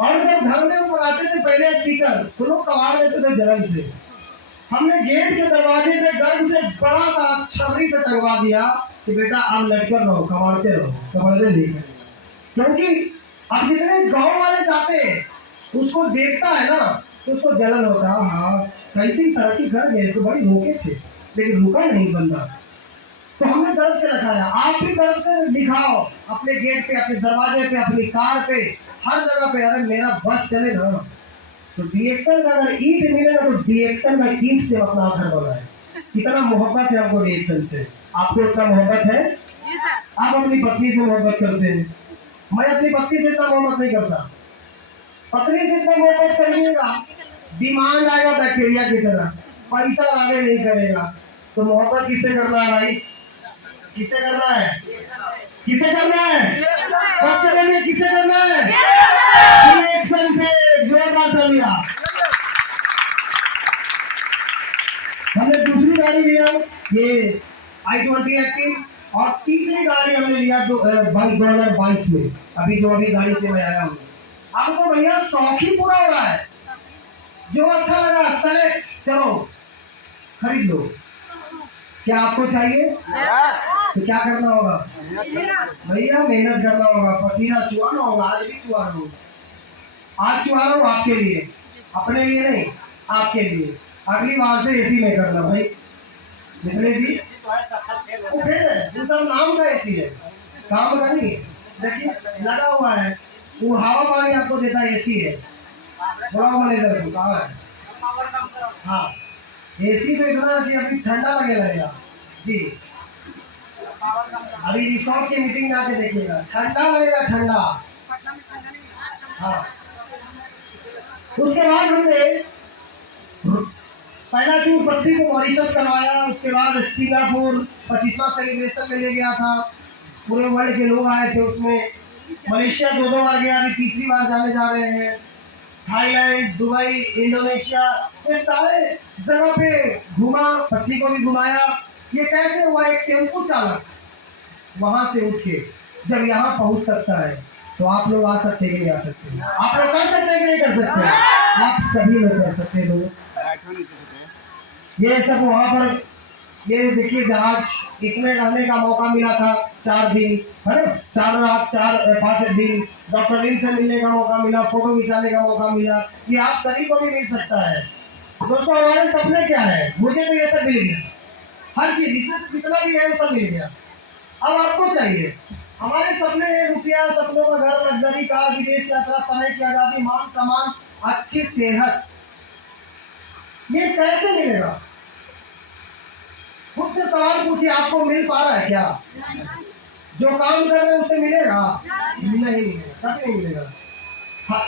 और जब घर में बनाते थे पहले स्पीकर, तो लोग कबाड़ देते थे जलन से। हमने गेट के दरवाजे पे गर्म से बड़ा सा छतरी पे टंगवा दिया कि बेटा आप लटकर रहो, कबाड़ते रहो, कबाड़ते नहीं करेगा। क्योंकि अब जितने गाँव वाले जाते हैं उसको देखता है ना, तो उसको जलन होता है। हाँ कैसी तरक्की कर गए, तो बड़ी रोके थे लेकिन रुका नहीं बंदा। तो हमने दर्द से रखाया, आप भी दर्द से दिखाओ अपने गेट पे, अपने दरवाजे पे, अपनी कार पे, हर जगह पे। अरे मेरा बस चले ना, तो रिएक्टर का अगर ईंट मिले ना, तो रिएक्टर का ईंट से अपना घर बनाए। कितना मोहब्बत है आपको रिएक्टर से, आपको इतना मोहब्बत है? आप अपनी पत्नी से मोहब्बत करते हैं, मैं अपनी पत्नी से इतना मोहब्बत नहीं करता। पत्नी से इतना मोहब्बत करिएगा, डिमांड आएगा बैक्टीरिया की तरह, पैसा आगे नहीं करेगा। तो मोहब्बत किससे करना है भाई? किससे करना है? किससे करना है? सबसे पहले किससे करना है? रिएक्शन से। जोरदार चलिए। हमने दूसरी गाड़ी लिया ये i20 एक्टिव, और तीसरी गाड़ी हमने लिया 2022 में, अभी जो अभी गाड़ी से मैं आया हूँ। आपको भैया शौक ही पूरा हो रहा है, जो अच्छा लगा सेलेक्ट करो, खरीद लो। क्या आपको चाहिए? तो क्या करना होगा भैया? मेहनत करना होगा, पसीना चुहाना होगा। आज भी चुहा रहा हूँ, आज चुहा रहा हूँ आपके लिए, अपने लिए नहीं, आपके लिए। अगली बार से एसी में करना भाई, निकले जी वो फिर है, वो सब नाम का एसी है, काम का नहीं है। देखिए लगा हुआ है, वो हवा पानी आपको देता है, एसी है। बड़ा मैनेजर को कहा है? हाँ एसी तो इतना जी अभी ठंडा लगेगा जी। अभी रिसोर्ट की मीटिंग में आके देखिएगा, ठंडा लगेगा, ठंडा। हाँ उसके बाद हमने पहला टूर पृथ्वी को मॉरिशस करवाया, उसके बाद सिंगापुर 25वां सेलिब्रेशन में ले गया था। पूरे वर्ल्ड के लोग आए थे उसमें। मलेशिया 2 बार गया, अभी तीसरी बार जाने जा रहे हैं। थाईलैंड, दुबई, इंडोनेशिया, ये सारे जगह पे घुमा, पृथ्वी को भी घुमाया। ये कैसे हुआ? एक टेम्पो चालक वहां से उठ के जब यहाँ पहुंच सकता है तो आप लोग आ सकते हैं कि नहीं आ सकते? आप लोग कर सकते हैं कि नहीं कर सकते? आप सभी लोग कर सकते हैं लोग। ये सब वहां पर, ये देखिए जहाज, इसमें रहने का मौका मिला था 4 दिन, है ना, 4 रात 5 दिन। डॉक्टर लिन से मिलने का मौका मिला, फोटो खिंचाने का मौका मिला। ये आप सभी को भी मिल सकता है। दोस्तों हमारे सपने क्या है? मुझे तो ये सब मिल गया, हर चीज इसमें जितना भी है वो सब मिल गया। अब आपको चाहिए, हमारे सपने हैं रुपया, सपनों का घर, लग्जरी कार, विदेश यात्रा, समय की आजादी, मान सम्मान, अच्छी सेहत। ये कैसे मिलेगा? खुद से सवाल पूछिए, आपको मिल पा रहा है क्या? जो काम कर रहे हैं उससे मिलेगा? नहीं, कभी नहीं मिलेगा।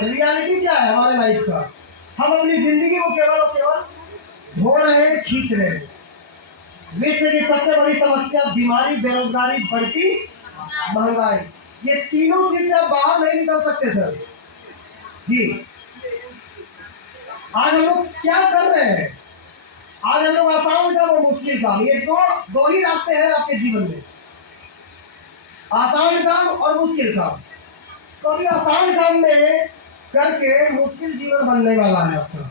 रियलिटी क्या है हमारे लाइफ का? हम अपनी जिंदगी को केवल और केवल धो रहे हैं, खींच रहे हैं। विश्व की सबसे बड़ी समस्या बीमारी, बेरोजगारी, बढ़ती महंगाई, ये तीनों चीज से बाहर नहीं निकल सकते सर जी। आज हम लोग क्या कर रहे हैं? आज हम लोग आसान काम और मुश्किल काम, ये दो ही रास्ते हैं आपके जीवन में, आसान काम और मुश्किल काम। तो अभी आसान काम में करके मुश्किल जीवन बनने वाला है आपका।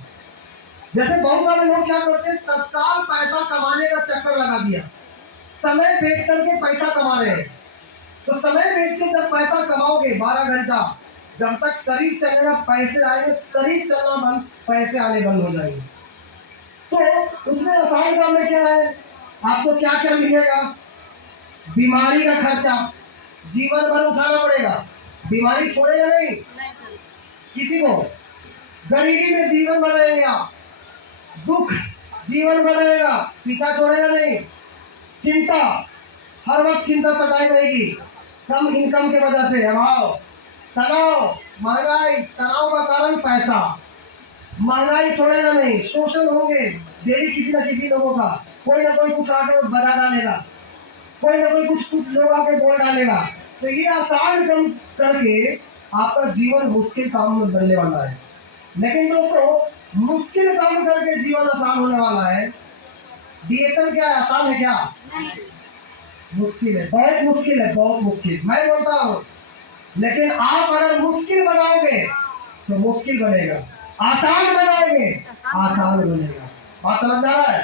जैसे बहुत सारे लोग क्या करते हैं, तत्काल पैसा कमाने का चक्कर लगा दिया, समय बेच करके पैसा कमा रहे हैं। तो समय बेच के जब पैसा कमाओगे 12 घंटा, जब तक शरीर चलेगा पैसे आएंगे, शरीर चलना बंद, पैसे आने बंद हो जाएंगे। तो उसमें आसान काम में क्या है? आपको क्या क्या मिलेगा? बीमारी का खर्चा जीवन भर उठाना पड़ेगा, बीमारी छोड़ेगा नहीं किसी को। गरीबी में जीवन भर रहेगा, दुख जीवन भर रहेगा, पीछा छोड़ेगा नहीं। चिंता, हर वक्त चिंता सताई रहेगी, कम इनकम के वजह से अभाव, तनाव, महंगाई, तनाव का कारण पैसा। महंगाई छोड़ेगा नहीं, शोषण होंगे डेली किसी न किसी लोगों का, कोई ना कोई कुछ आकर बजा डालेगा, कोई ना कोई कुछ लोग आके बोल डालेगा। तो ये आसान काम करके आपका जीवन मुश्किल काम में बनने वाला है। लेकिन दोस्तों मुश्किल काम करके जीवन आसान होने वाला है। डीएसएल क्या है? आसान है क्या? मुश्किल है, बहुत मुश्किल है, बहुत मुश्किल। मैं बोलता हूँ, लेकिन आप अगर मुश्किल बनाओगे तो मुश्किल बनेगा, आसान बनाओगे आसान बनेगा। बात समझ आ रहा है?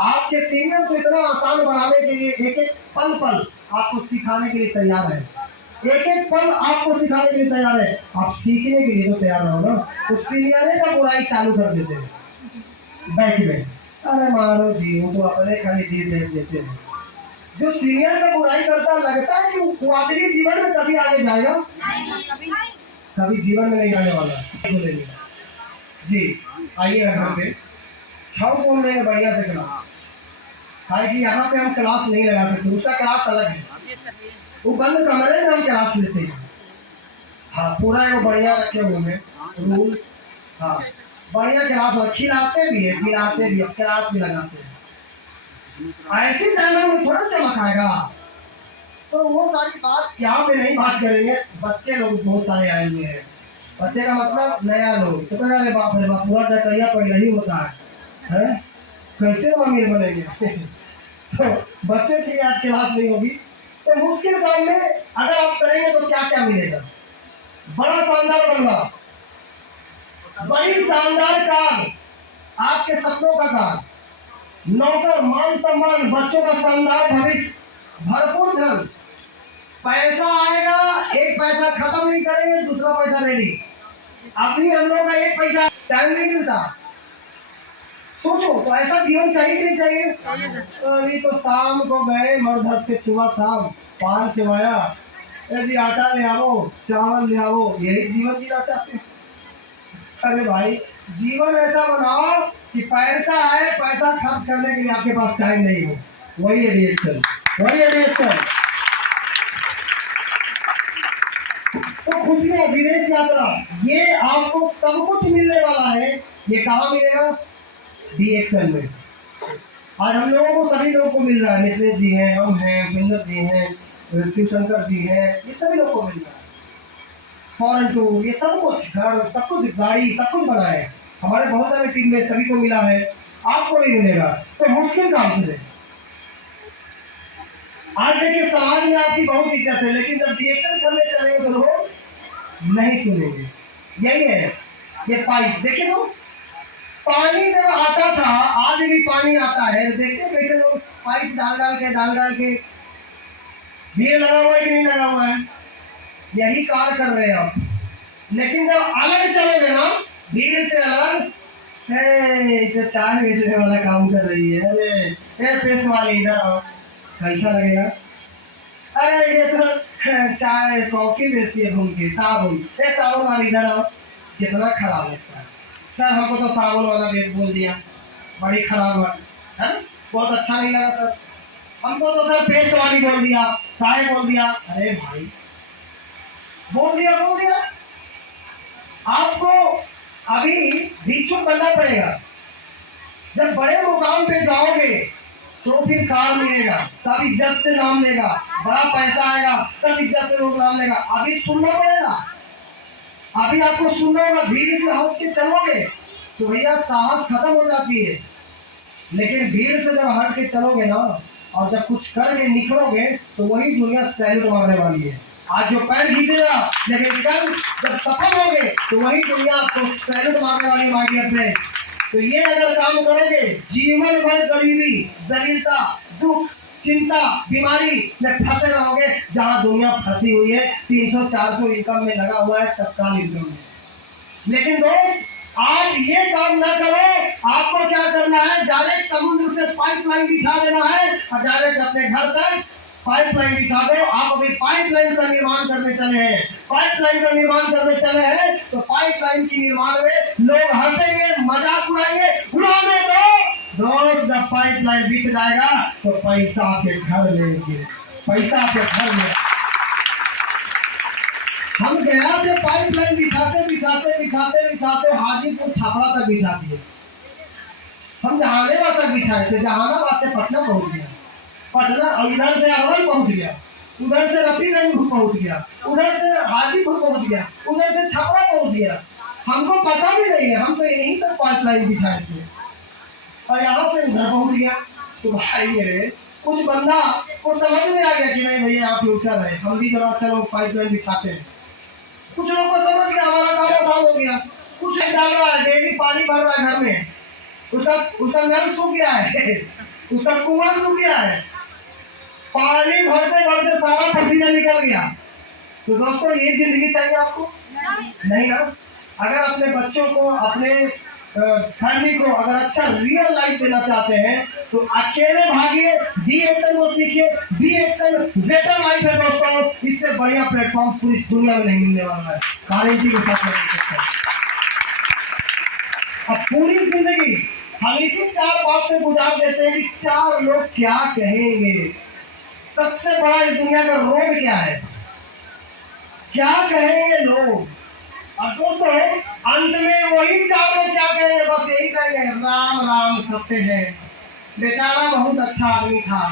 आपके सीनियर को इतना आसान बनाने के लिए एक एक पल पल आपको सिखाने के लिए तैयार है, एक एक पल आपको सिखाने के लिए तैयार है। आप सीखने के लिए तो तैयार रहो ना। तो सीनियर का बुराई चालू कर देते हैं बैठ में, अरे मारो जी वो तो अपने खाली जी देख देते हैं। जो सीनियर का बुराई करता लगता है कि वो आखिरी जीवन में कभी आगे जाएगा, कभी जीवन में नहीं जाने वाला। जी आइए घर पे छाव बोल लेंगे बढ़िया से क्लास, है कि यहाँ पे हम क्लास नहीं लगा सकते, उसका क्लास अलग है, वो बंद कमरे में हम क्लास लेते हैं। हाँ पूरा है वो बढ़िया रखे हुए हैं रूल। हाँ बढ़िया क्लास, खिलाते भी है, खिलाते भी, क्लास भी लगाते हैं। ऐसे टाइम में थोड़ा चमक आएगा। तो वो सारी बात यहाँ पे नहीं बात करेंगे। बच्चे लोग बहुत सारे आए हुए हैं, बच्चे का मतलब नया लोग, तो अरे बाप रे बाप, पूरा डटैया पहले ही होता है? कैसे अमीर बनेंगे? तो बच्चे की आज क्लास नहीं होगी। तो मुश्किल काम में अगर आप करेंगे तो क्या क्या मिलेगा? बड़ा शानदार बंगला, बड़ी शानदार कार, आपके सपनों का कार, नौकर, मान सम्मान, बच्चों का शानदार भविष्य, भरपूर धन, पैसा आएगा, एक पैसा खत्म नहीं करेंगे, दूसरा पैसा रेडी। अभी हम लोग का एक पैसा टाइम नहीं मिलता। सोचो तो ऐसा जीवन चाहिए कि नहीं चाहिए? तो अभी तो शाम को गए मर्द से सुबह शाम पान खिलाया, यदि आटा ले आओ, चावल ले आओ, यही जीवन जीना चाहते। अरे भाई जीवन ऐसा बनाओ कि पैसा आए, पैसा खर्च करने के लिए आपके पास टाइम नहीं हो। वही है रिएक्शन, वही है रिएक्शन। तो खुशियां, विदेश यात्रा, ये आपको सब कुछ मिलने वाला है। ये कहाँ मिलेगा? DXL में। आज हम लोगों को, सभी लोगों को मिल रहा है। मित्रेश जी हैं, हम हैं, बिंदर जी हैं, शिवशंकर जी हैं, ये सभी लोग को मिल रहा है। फॉरन टूर, ये सब कुछ घर, सब कुछ गाड़ी, सब कुछ बना है। हमारे बहुत सारे टीम में सभी को मिला है, आपको भी मिलेगा। तो मुश्किल काम से आज देखिए समाज में आपकी बहुत इज्जत है, लेकिन जब DXL करने चलेंगे तो लोग नहीं सुनेंगे। यही है ये पाइप। देखिए तो पानी जब आता था, आज भी पानी आता है, देखते कैसे लोग पाइप डाल के भीड़ लगा हुआ है कि नहीं लगा हुआ है, यही कार्य कर रहे हैं आप। लेकिन जब अलग चलोगे ना, भीड़ से अलग, तो चाय बेचने वाला काम कर रही है, अरे पेस्ट वाली इधर आओ, कैसा लगेगा? अरे ये तो चाय कॉफी बेचती है घूम के, साबुन वाली इधर आओ, कितना खराब लगता है। सर हमको तो साबुन वाला बोल दिया, बड़ी खराब है, बहुत अच्छा नहीं लगा सर। हमको तो सर पेस्ट वाली बोल दिया, चाय बोल दिया। अरे भाई बोल दिया, आपको अभी भिक्षुक बनना पड़ेगा। जब बड़े मुकाम पे जाओगे तो फिर कार मिलेगा, तब इज्जत से नाम लेगा, बड़ा पैसा आएगा तब इज्जत से लोग नाम लेगा। अभी सुनना पड़ेगा, अभी आपको सुनना होगा। भीड़ से हट के चलोगे तो भैया साहस खत्म हो जाती है, लेकिन भीड़ से जब हट के चलोगे ना, और जब कुछ करके निकलोगे तो वही दुनिया सैल्यूट मारने वाली है। आज जो पैर खींचेगा, लेकिन कल जब सफल होगे तो वही दुनिया आपको सैल्यूट मारने वाली माय डियर फ्रेंड। तो ये अगर काम करोगे, जीवन भर गरीबी, दरिद्रता, दुख, चिंता, बीमारी में फंसे रहोगे, जहां दुनिया फंसी हुई है 300-400 इनकम में लगा हुआ है, तत्काल इनकम में। लेकिन दोस्त आप ये काम ना करो। आपको क्या करना है, डायरेक्ट समुद्र से पाइपलाइन बिछा देना है और डायरेक्ट अपने घर तक पाइपलाइन बिछा दो। आप अभी पाइपलाइन का निर्माण करने चले हैं, तो पाइपलाइन के निर्माण में लोग हंसेंगे, मजाक उड़ाएंगे, उड़ाने दो। रोज जब पाइपलाइन बिछ जाएगा तो पैसा आपके घर लेंगे, पैसा आपके घर में। हम गया से पाइपलाइन बिछाते हाजीपुर छापड़ा तक बिछा दिए। हम जहानाबाद तक बिछाए थे, जहानाबाद से पटना पहुंच गया, पटना इधर से अरवल पहुंच गया, उधर से रफीगंज पहुंच गया, उधर से हाजीपुर पहुंच गया, उधर से छापड़ा पहुंच गया। हमको पता भी नहीं है, हम तो यहीं तक पाइपलाइन बिछाए थे और यहाँ से उधर पहुंच गया। तो भाई मेरे कुछ बंदा को समझ में आ गया कि नहीं भैया यहाँ फ्यूचर है, हम भी जरा चलो पाइपलाइन बिछाते हैं। कुछ लोग को समझ गया हमारा काम आसान हो गया। कुछ डाल रहा है, डेली पानी भर रहा है घर में, उसका नल सूख गया है, उसका कुआं सूख गया है, पानी भरते भरते सारा पसीना निकल गया। तो दोस्तों ये जिंदगी चाहिए आपको? नहीं ना। अगर अपने बच्चों को, अपने फैमिली को अगर अच्छा रियल लाइफ देना चाहते हैं तो अकेले भागिए, DXL को सीखिए। DXL बेटर लाइफ है दोस्तों, इससे बढ़िया प्लेटफॉर्म पूरी दुनिया में नहीं मिलने वाला है। गारंटी के साथ नहीं सकते। अब पूरी जिंदगी हम इसी 4 बात से गुजार देते हैं कि 4 लोग क्या कहेंगे। सबसे बड़ा इस दुनिया का रोग क्या है? क्या कहेंगे लोग? और दोस्तों अंत में वही 4 लोग क्या कहेंगे? बस यही कहेंगे, राम राम सत्य है, बेचारा बहुत अच्छा आदमी था,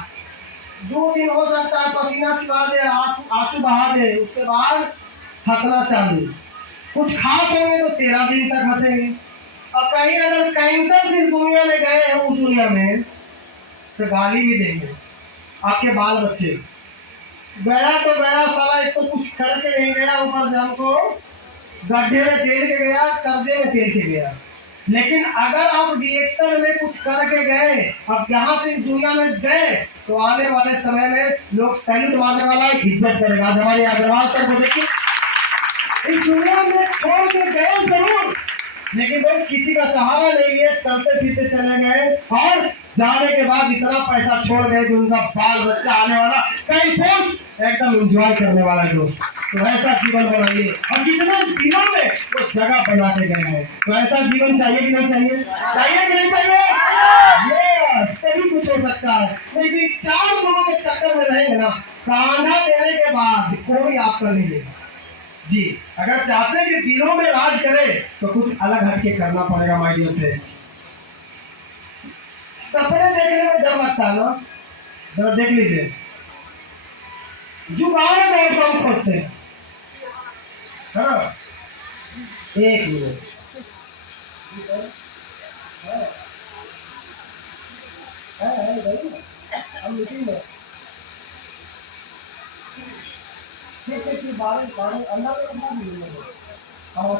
2 दिन हो सकता है पसीना चुका दे, आंसू बहा दे, उसके बाद हंसना चालू। कुछ खास होंगे तो 13 दिन तक हंसेंगे। और कहीं अगर कैंसर से दुनिया में गए हैं, उस दुनिया में तो गाली भी देंगे। आपके बाल बच्चे गया तो गया साला, एक तो कुछ करके नहीं गया, ऊपर से हमको गड्ढे में टेल के गया, कर्जे में टेल के गया। लेकिन अगर आप DXL में कुछ करके गए, अब यहाँ से दुनिया में गए, तो आने वाले समय में लोग सैल्यूट मारने वाला इज्जत करेगा। हमारे अग्रवाल सर को देखिए, इस दुनिया में छोड़ के गए जरूर, लेकिन लोग किसी का सहारा नहीं लिए, चलते फिरते चले गए और जाने के बाद इतना पैसा छोड़ गए कि उनका बाल बच्चा आने वाला कहीं पहुंच एकदम एंजॉय करने वाला दोस्त। तो ऐसा जीवन बनाइए, और जितने जीवन में वो जगह बना के गए हैं। तो ऐसा जीवन चाहिए कि नहीं चाहिए? चाहिए कि नहीं चाहिए? तभी कुछ हो सकता है। नहीं 4 लोगों के चक्कर में रहेंगे ना, कांधा देने के बाद कोई आपका नहीं लेगा जी। अगर चाहते हैं कि दिलों में राज करे तो कुछ अलग हटके करना पड़ेगा माय डियर फ्रेंड्स। सपने देखने में डर लगता है ना, जरा देख लीजिए। जुगाड़ डॉट कॉम खोजते हैं, है ना। एक मिनट, हम मीटिंग में बारह बारह अंदर और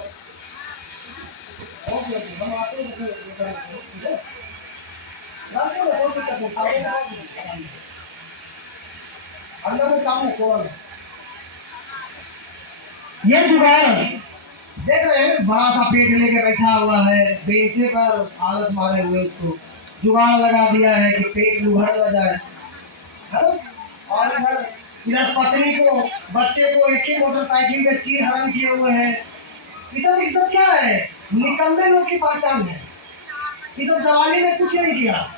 ओके हम आते हैं। अंदर में काम है कौन? ये जुगाड़ देख रहे हैं, बड़ा सा पेट लेके बैठा हुआ है, बेंचे पर हालत मारे हुए, उसको जुगाड़ लगा दिया है कि पेट उभर न जाए, है ना? और इधर पत्नी को, बच्चे को एक ही मोटरसाइकिल में चीर हरण किए हुए हैं। इधर इधर क्या है, निकलने लोग की पहचान है। इधर जवानी में कुछ नहीं किया,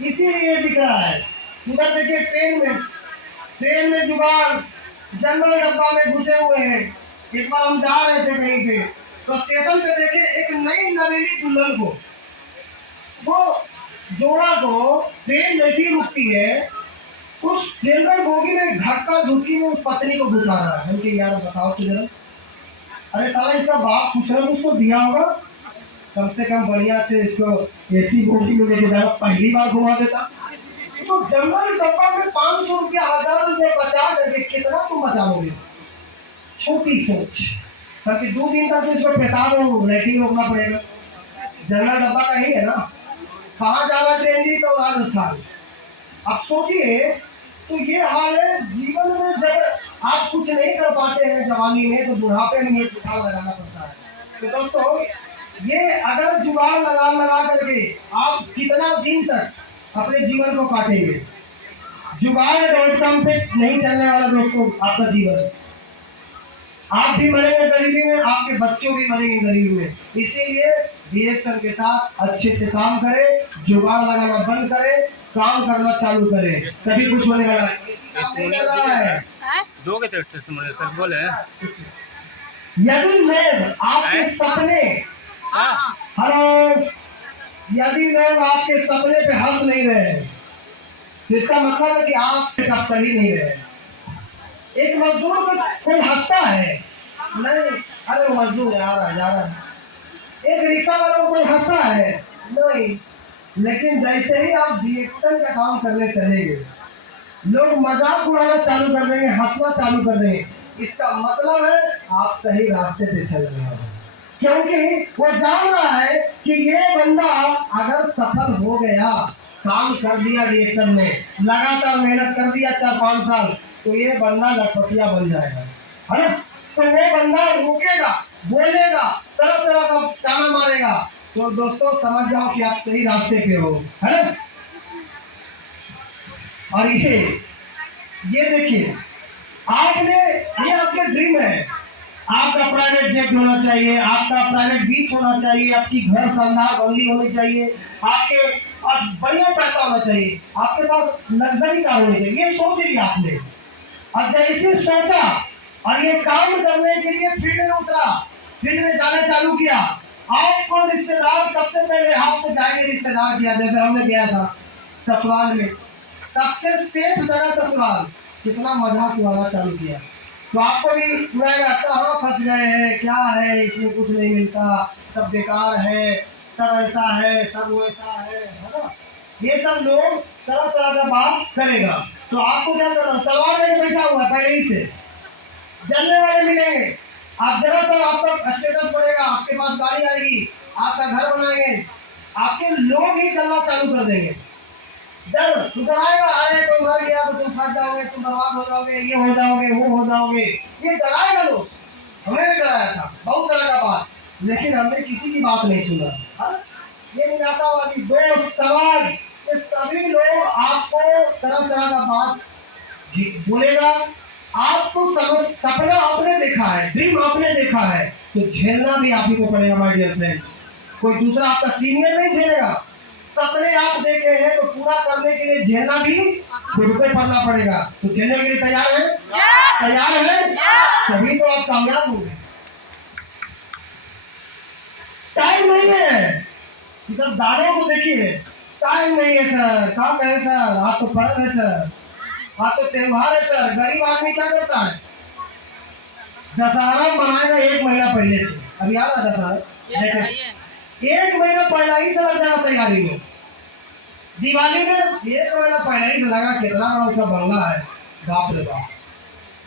इसीलिए दिख रहा है। उधर देखिए ट्रेन में जुगाड़, जनरल डब्बा में घुसे हुए हैं। एक बार हम जा रहे थे कहीं पे, तो स्टेशन पे देखे एक नई नवेली दुल्हन को, वो जोड़ा को ट्रेन जैसी रुकती है, उस जनरल बोगी में धक्का धुक्की में उस पत्नी को घुसा रहा है। उनके यार बताओ तो जरा, अरे साला इसका बाप कुछ ना कुछ तो दिया होगा, कम से कम बढ़िया से इसको एसी बोगी में लेके जाना, पहली बार घुमा देता। तो जनरल डब्बा में 500 रुपया 1000 रुपये बचा करके कितना तुम बचाओगे? छोटी सोच, ताकि 2 दिन तक इसको पेशाब लेटिंग रोकना पड़ेगा। जनरल डब्बा का ही है ना, कहाँ जाना ट्रेन जी? तो राजस्थान। अब सोचिए, तो ये हाल है जीवन में। जब आप कुछ नहीं कर पाते हैं जवानी में, तो बुढ़ापे में ये जुगाड़ लगाना पड़ता है। तो दोस्तों, ये अगर जुगाड़ लगा करके आप कितना दिन तक अपने जीवन को काटेंगे? जुगाड़.com पे नहीं चलने वाला दोस्तों आपका जीवन। आप भी मरेंगे गरीबी में, आपके बच्चों भी मरेंगे गरीबी में। इसीलिए डिरेक्टर के साथ अच्छे से काम करें, जुगाड़ लगाना बंद करें, काम करना चालू करें, तभी कुछ होने वाला है। दो के तरफ से सर बोले, यदि लोग आपके सपने, हेलो, यदि लोग आपके सपने पे हंस नहीं रहे, इसका मतलब है कि आप चल ही नहीं रहे। एक मजदूर को कोई हंसता है नहीं, अरे वो मजदूर आ रहा है जा रहा है। एक रिक्शा वाला को कोई हंसता है नहीं, लेकिन जैसे ही आप डिरेक्शन का काम करने चलेंगे, लोग मजाक उड़ाना चालू कर देंगे, हंसना चालू कर देंगे। इसका मतलब है आप सही रास्ते पे चल रहे हैं, क्योंकि वो जान रहा है कि ये बंदा अगर सफल हो गया, काम कर दिया डिरेक्शन में, लगातार मेहनत कर दिया 4-5 साल, तो ये बंदा लखपतिया बन जाएगा, है ना। तो वो बंदा रुकेगा, बोलेगा, तरह तरह का ताना मारेगा, तो दोस्तों समझ जाओ कि आप सही रास्ते पे हो, है ना। और ये देखिए, आपने, ये आपके ड्रीम है, आपका प्राइवेट जेट होना चाहिए, आपका प्राइवेट बीच होना चाहिए, आपकी घर शानदार बंगली होनी चाहिए, आपके पास बढ़िया पैसा होना चाहिए, आपके पास लग्जरी कार होनी चाहिए। ये सोच लिया आपने, और जैसे सोचा और ये काम करने के लिए फील्ड में उतरा, फील्ड में जाना चालू किया, आपको रिश्तेदार सबसे पहले हाथ से जाएंगे, रिश्तेदार किया, जैसे हमने किया था ससुराल में, सबसे सेफ जगह ससुराल, कितना मजाक वाला चालू किया, तो आपको भी बुलाएगा, कहाँ फंस गए हैं, क्या है, इसमें कुछ नहीं मिलता, सब बेकार है, सब ऐसा है, सब वैसा है ना। ये सब लोग तरह तरह का बात करेगा, तो आपको क्या करना, सवाल में बैठा हुआ है पहले ही से, जलने वाले मिलेंगे, आप जरा सा आपका स्टेटस बढ़ेगा, आपके पास गाड़ी आएगी, आपका घर बनाएंगे, आपके लोग ही चलना चालू कर देंगे। डर उधर आएगा, अरे कोई मर गया तो तुम फंस जाओगे, तुम बर्बाद हो जाओगे, ये हो जाओगे, वो हो जाओगे, ये डराएगा लोग। हमें भी डराया था बहुत तरह का बात, लेकिन हमने किसी की बात नहीं सुना। ये निराशावादी दोस्त सवाल, ये सभी लोग आपको तरह तरह का बात बोलेगा। आपको सपना आपने देखा है, ड्रीम आपने देखा है, तो झेलना भी आप ही को पड़ेगा माय डियर फ्रेंड, कोई दूसरा आपका सीनियर नहीं झेलेगा। सपने आप देखे हैं तो पूरा करने के लिए झेलना भी खुद पे पड़ना पड़ेगा, तो झेलने के लिए तैयार है? तैयार है? तभी तो आप कामयाब होंगे। टाइम नहीं है, इधर दानों को देखिए, टाइम नहीं है सर, क्या कहें सर, आज तो पर्व है सर, आज तो त्योहार है सर। गरीब आदमी क्या करता है, दशहरा मनाएगा 1 महीना पहले से। अभी आ रहा दशहरा, 1 महीना पहले ही से लग जाएगा तैयारी में। दिवाली में 1 महीना पहले ही से लगा, कितना बड़ा उसका बंगला है, बाप रे बाप,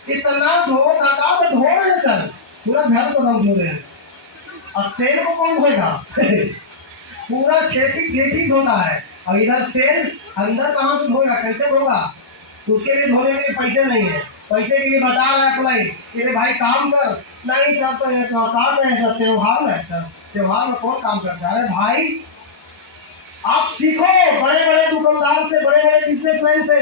इतना धो धका तो धो रहे हैं सर, पूरा घर को हम धो रहे हैं। अब तेल को कौन धोएगा पूरा खेती धोता है, और इधर तेल अंदर कहाँ से धोएगा, कैसे धोगा, उसके लिए धोने के लिए पैसे नहीं है। पैसे के लिए बता रहा है अप्लाई कि भाई काम कर, नहीं सर तो ये काम है सर, त्योहार है सर, त्योहार में कौन काम करता है भाई। आप सीखो बड़े बड़े दुकानदार से, बड़े बड़े बिजनेसमैन से।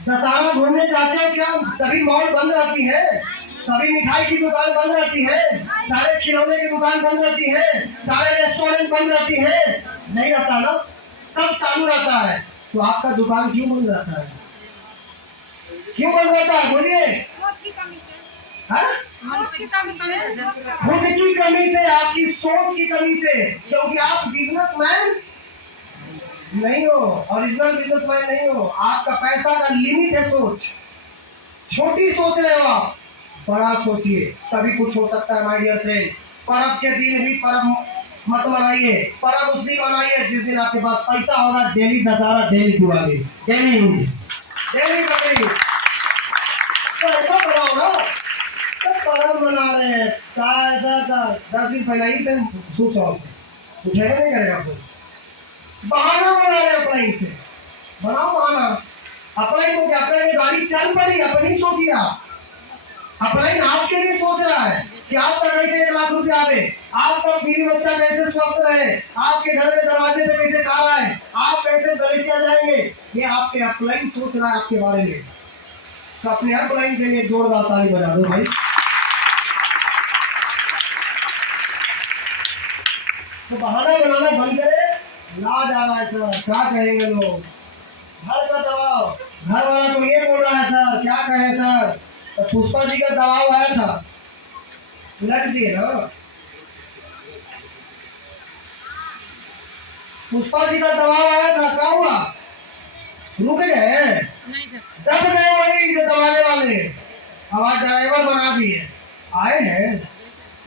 दशहरा घूमने जाते हो क्या, सभी मॉल बंद रहती है, सभी मिठाई की दुकान बंद रहती है, सारे खिलौने की दुकान बंद रहती है, सारे रेस्टोरेंट बंद रहती है, नहीं रहता ना, सब चालू रहता है। तो आपका दुकान क्यों बंद रहता है, क्यों बंद रहता है बोलिए। खुद की कमी से, आपकी सोच की कमी से, क्योंकि आप बिजनेसमैन नहीं हो, ओरिजिनल बिजनेसमैन नहीं हो। आपका पैसा का लिमिट है, सोच छोटी सोच रहे हो आप, बड़ा सोचिए, तभी कुछ हो सकता है। माय डियर फ्रेंड, पर्व के दिन भी पर्व मत मनाइए, पर्व उस दिन मनाइए जिस दिन आपके पास पैसा होगा। Daily Dussehra, daily Diwali, daily Bakrid, तो ऐसा बनाओ ना। तो पर्व मना रहे हैं, ऐसा 10 दिन पहले ही से स्विच ऑफ उठेगा नहीं करेगा, आपको बहाना बना रहे अप्लाई से, बनाओ बहाना। अप्लाई को क्या, अपने गाड़ी चल पड़ी, अपनी सोचिए आप, अप्लाई आपके लिए सोच रहा है कि आपका कैसे 1 लाख रुपया आवे, आपका बीवी बच्चा कैसे स्वस्थ रहे, आपके घर में दरवाजे पे कैसे कार आए, आप कैसे गलीचिया जाएंगे, ये आपके अप्लाई सोच रहा है आपके बारे में। तो अपने अप्लाई के लिए जोरदार ताली बजा दो भाई। तो बहाना बनाना बंद करे, लाज आ रहा है सर, क्या कहेंगे लोग। घर का दबाव, घर वाला तो ये बोल रहा है सर, क्या कहें सर। तो पुष्पा जी का दबाव आया था, उलट दिए ना, पुष्पा जी का दबाव आया था, क्या हुआ, रुक गए, दब गए वही जो दबाने वाले, आवाज ड्राइवर बना दिए, आए हैं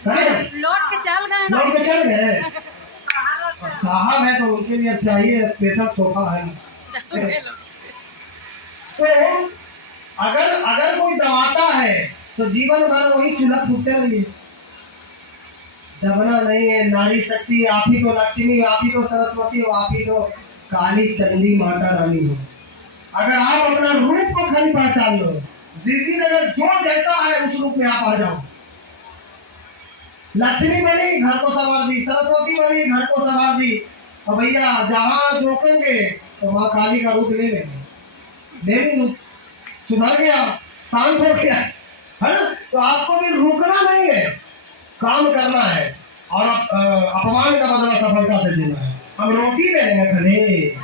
लौट के चल गए, लौट के चल गए। साहब है तो उनके लिए चाहिए स्पेशल सोफा है। तो अगर कोई दबाता है तो जीवन भर वही चुलक फूटते रहिए। दबना नहीं है, नारी शक्ति आप ही तो, लक्ष्मी आप ही तो, सरस्वती हो आप ही तो, काली चंडी माता रानी हो। अगर आप अपना रूप को खाली पहचान लो, जिस अगर जो जैसा है उस रूप में आप आ जाओ। लक्ष्मी बनी घर को संवार दी, सरस्वती बनी घर को संवार दी, और भैया जहाँ रोकेंगे तो माँ काली का रूप ले लेंगे, लेकिन सुधर गया, शांत हो गया, है ना। तो आपको भी रुकना नहीं है, काम करना है, और अपमान का बदला सफलता से देना है। हम रोटी ले लेंगे खड़े।